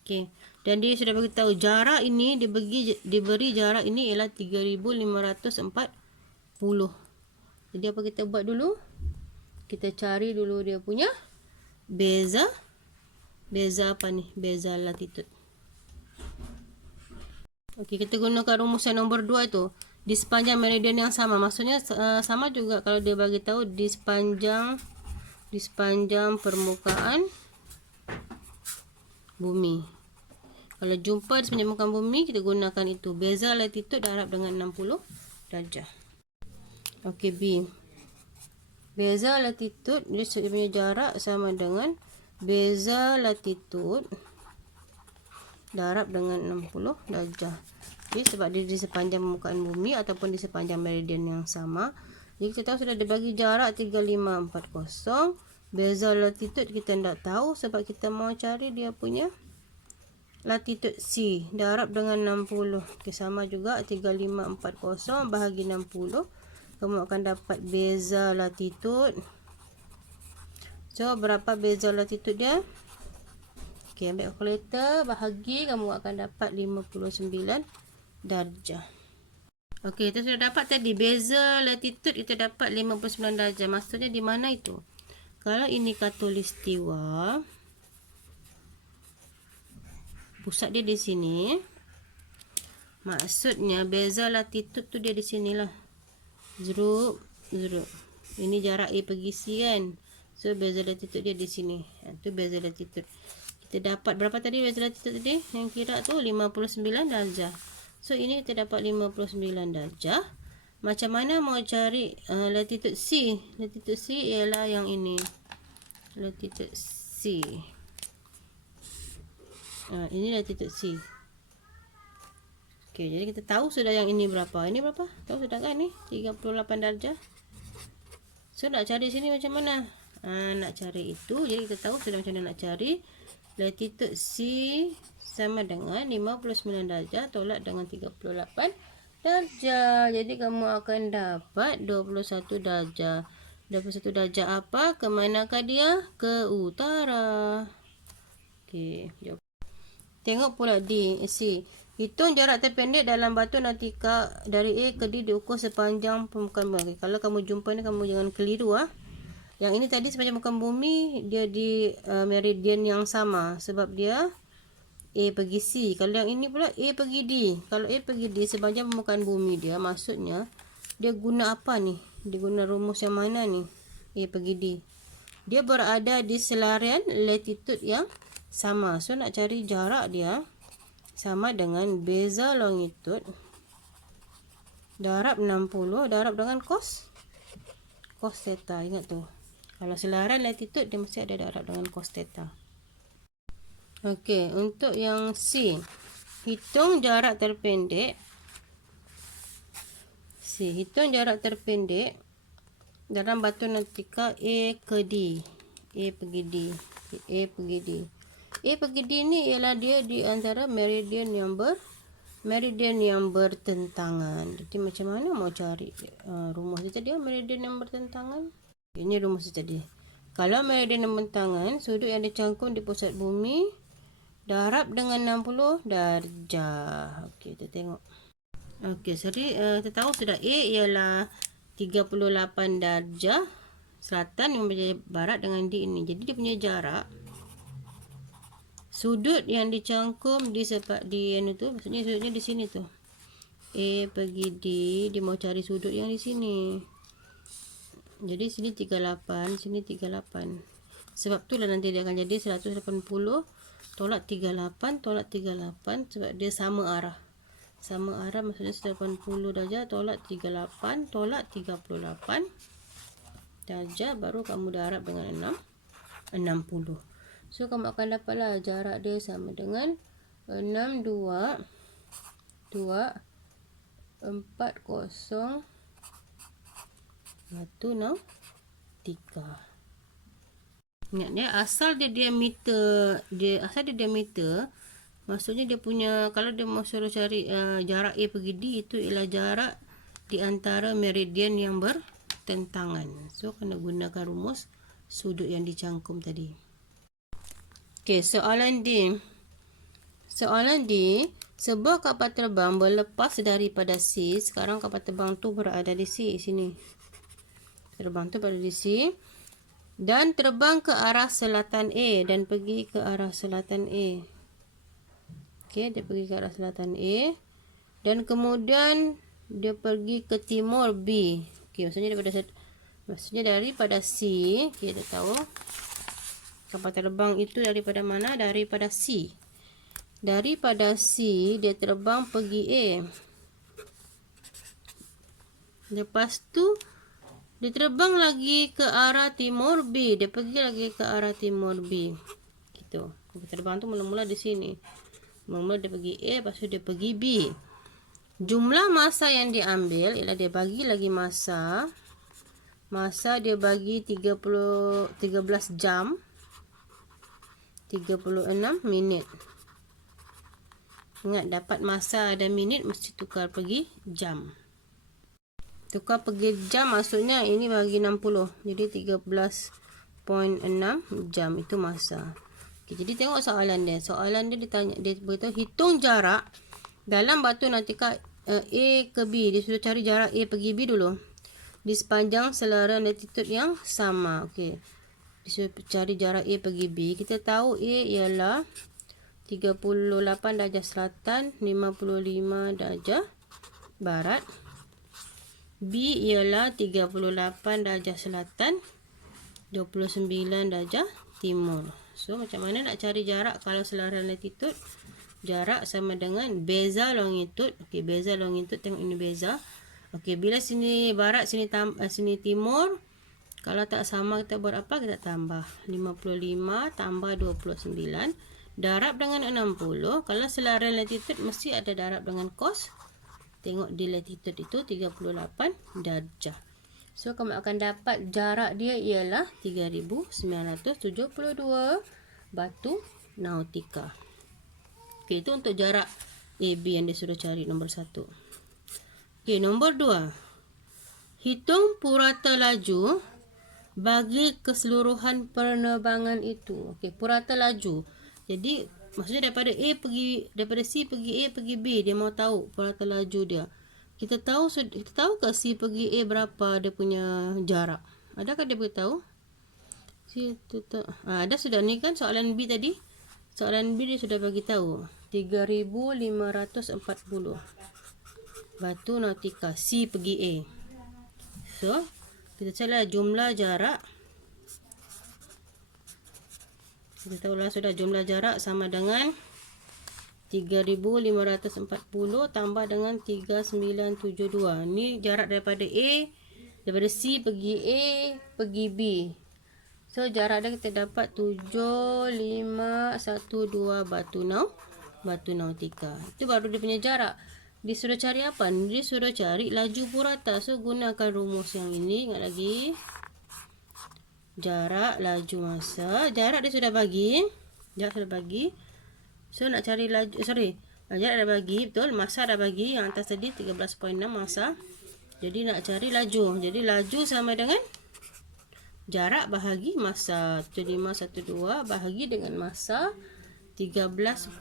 Okey. Dan dia sudah beritahu jarak ini diberi jarak ini ialah 3,540. Jadi apa kita buat dulu? Kita cari dulu dia punya beza apa ni? Beza latitude. Okey, kita gunakan rumusan nombor 2 itu. Di sepanjang meridian yang sama. Maksudnya sama juga kalau dia bagi tahu di sepanjang permukaan bumi. Kalau jumpa di sepanjang permukaan bumi, kita gunakan itu. Beza latitude darab dengan 60 darjah. Okey, B. Beza latitude, dia punya jarak sama dengan beza latitude darab dengan 60 darjah. Jadi sebab dia di sepanjang permukaan bumi ataupun di sepanjang meridian yang sama. Jadi kita tahu sudah dibagi jarak 3,540. Beza latitude kita tidak tahu sebab kita mau cari dia punya latitude C darab dengan 60. Okay, sama juga 3,540 bahagi 60. Kamu akan dapat beza latitude. So berapa beza latitude dia? Okey, ambil kalkulator, bahagi, kamu akan dapat 59 darjah. Okey, kita sudah dapat tadi beza latitude, kita dapat 59 darjah. Maksudnya di mana itu? Kalau ini khatulistiwa, pusat dia di sini. Maksudnya beza latitude tu dia di sinilah. 0. Ini jarak A pergi C kan? So beza latitude dia di sini. Itu beza latitude. Kita dapat berapa tadi beza latitude tadi? Yang kira tu 59 darjah. So ini kita dapat 59 darjah. Macam mana mau cari latitude C? Latitude C ialah yang ini. Latitude C. Ini latitude C. Okey, jadi kita tahu sudah yang ini berapa. Ini berapa? Tahu sudah kan ni? 38 darjah. So nak cari sini macam mana? Nak cari itu. Jadi kita tahu sudah macam mana nak cari. Latitude C sama dengan 59 darjah tolak dengan 38 darjah. Jadi kamu akan dapat 21 darjah. 21 darjah apa? Ke manakah dia? Ke utara. Okey, jawab. Tengok pula D, C. Hitung jarak terpendek dalam batu nautika dari A ke D diukur sepanjang permukaan bumi. Kalau kamu jumpa ni, kamu jangan keliru . Yang ini tadi sepanjang muka bumi dia di meridian yang sama sebab dia A pergi C. Kalau yang ini pula A pergi D. Kalau A pergi D sepanjang permukaan bumi dia, maksudnya dia guna apa ni? Dia guna rumus yang mana ni? A pergi D. Dia berada di selarian latitude yang sama. So nak cari jarak dia sama dengan beza longitude darab 60 darab dengan cos theta. Ingat tu. Kalau selarian latitude dia mesti ada darab dengan cos theta. Okey, untuk yang C, hitung jarak terpendek. C, hitung jarak terpendek dalam batu nautika A ke D. A pergi D. A pergi D. A pergi D ni ialah dia di antara meridian yang bertentangan. Jadi macam mana mau cari rumus dia tadi? Meridian yang bertentangan. Ini rumus dia tadi. Kalau meridian yang bertentangan, sudut yang dicangkum di pusat bumi darab dengan 60 darjah. Okey, kita tengok. Okey, sorry, kita tahu sudah A ialah 38 darjah selatan yang menjadi barat dengan D ini. Jadi dia punya jarak sudut yang dicangkum di anu tu, maksudnya sudutnya di sini tu. A pergi D, dia mau cari sudut yang di sini. Jadi sini 38, sini 38. Sebab tu lah nanti dia akan jadi 180 tolak 38 tolak 38 sebab dia sama arah. Sama arah maksudnya 180 darjah tolak 38 tolak 38 darjah, baru kamu darab dengan 60. So kamu akan dapatlah jarak dia sama dengan 62 40 batu nautika. Ingat ya, asal dia diameter, maksudnya dia punya, kalau dia mau suruh cari jarak A pergi D, itu ialah jarak di antara meridian yang bertentangan. So kena gunakan rumus sudut yang dicangkum tadi. Okey, soalan D. Sebuah kapal terbang berlepas daripada C. Sekarang kapal terbang tu berada di C sini. Terbang tu berada di C dan terbang ke arah selatan A dan pergi ke arah selatan A. Okey, dia pergi ke arah selatan A dan kemudian dia pergi ke timur B. Okey, maksudnya daripada C, kita tahu kapal terbang itu daripada mana? Daripada C. Daripada C dia terbang pergi A. Lepas tu dia terbang lagi ke arah timur B. Dia pergi lagi ke arah timur B. Gitu. Kapal terbang tu mula-mula di sini. Mula-mula dia pergi A, lepas tu dia pergi B. Jumlah masa yang diambil ialah dia bagi lagi masa. Masa dia bagi 13 jam 36 minit. Ingat, dapat masa dan minit mesti tukar pergi jam. Tukar pergi jam maksudnya ini bagi 60. Jadi 13.6 jam itu masa. Okay, jadi tengok soalan dia. Soalan dia ditanya, dia beritahu hitung jarak dalam batu nautika A ke B. Dia sudah cari jarak A pergi B dulu. Di sepanjang selarian latitude yang sama. Okey. Dia sudah cari jarak A pergi B. Kita tahu A ialah 38 darjah selatan, 55 darjah barat. B ialah 38 darjah selatan, 29 darjah timur. So macam mana nak cari jarak kalau selarian latitude? Jarak sama dengan beza longitude. Okey, beza longitude, tengok ini beza. Okey, bila sini barat, sini timur, kalau tak sama kita buat apa? Kita tambah 55 tambah 29 darab dengan 60. Kalau selarian latitude mesti ada darab dengan cos. Tengok di latitude itu 38 darjah. So kamu akan dapat jarak dia ialah 3972 batu nautika. Okey, itu untuk jarak AB yang dia sudah cari, nombor 1. Okey, nombor 2. Hitung purata laju bagi keseluruhan penerbangan itu. Okey, purata laju. Jadi maksudnya daripada C pergi A pergi B, dia mau tahu purata laju dia. Kita tahu ke C pergi A berapa dia punya jarak? Adakah dia beritahu? Dah sudah ni kan soalan B tadi. Soalan B dia sudah bagi tahu 3540 batu nautika C pergi A. So kita carilah jumlah jarak. Kita tahulah sudah jumlah jarak sama dengan 3540 tambah dengan 3972. Ni jarak daripada C pergi A pergi B. So jarak dia kita dapat 7512 batu nautika. Itu baru dia punya jarak. Dia suruh cari apa? Dia suruh cari laju purata. So gunakan rumus yang ini. Ingat lagi. Jarak, laju, masa. Jarak dia sudah bagi. So nak cari laju, jarak dah bagi, betul. Masa dah bagi, yang atas tadi 13.6 masa. Jadi nak cari laju. Jadi laju sama dengan jarak bahagi masa. 7512 bahagi dengan masa 13.6.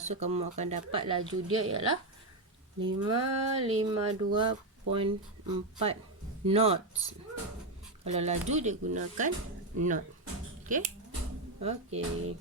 So kamu akan dapat laju dia ialah 552.4 knots. Kalau laju dia gunakan knot. Okey.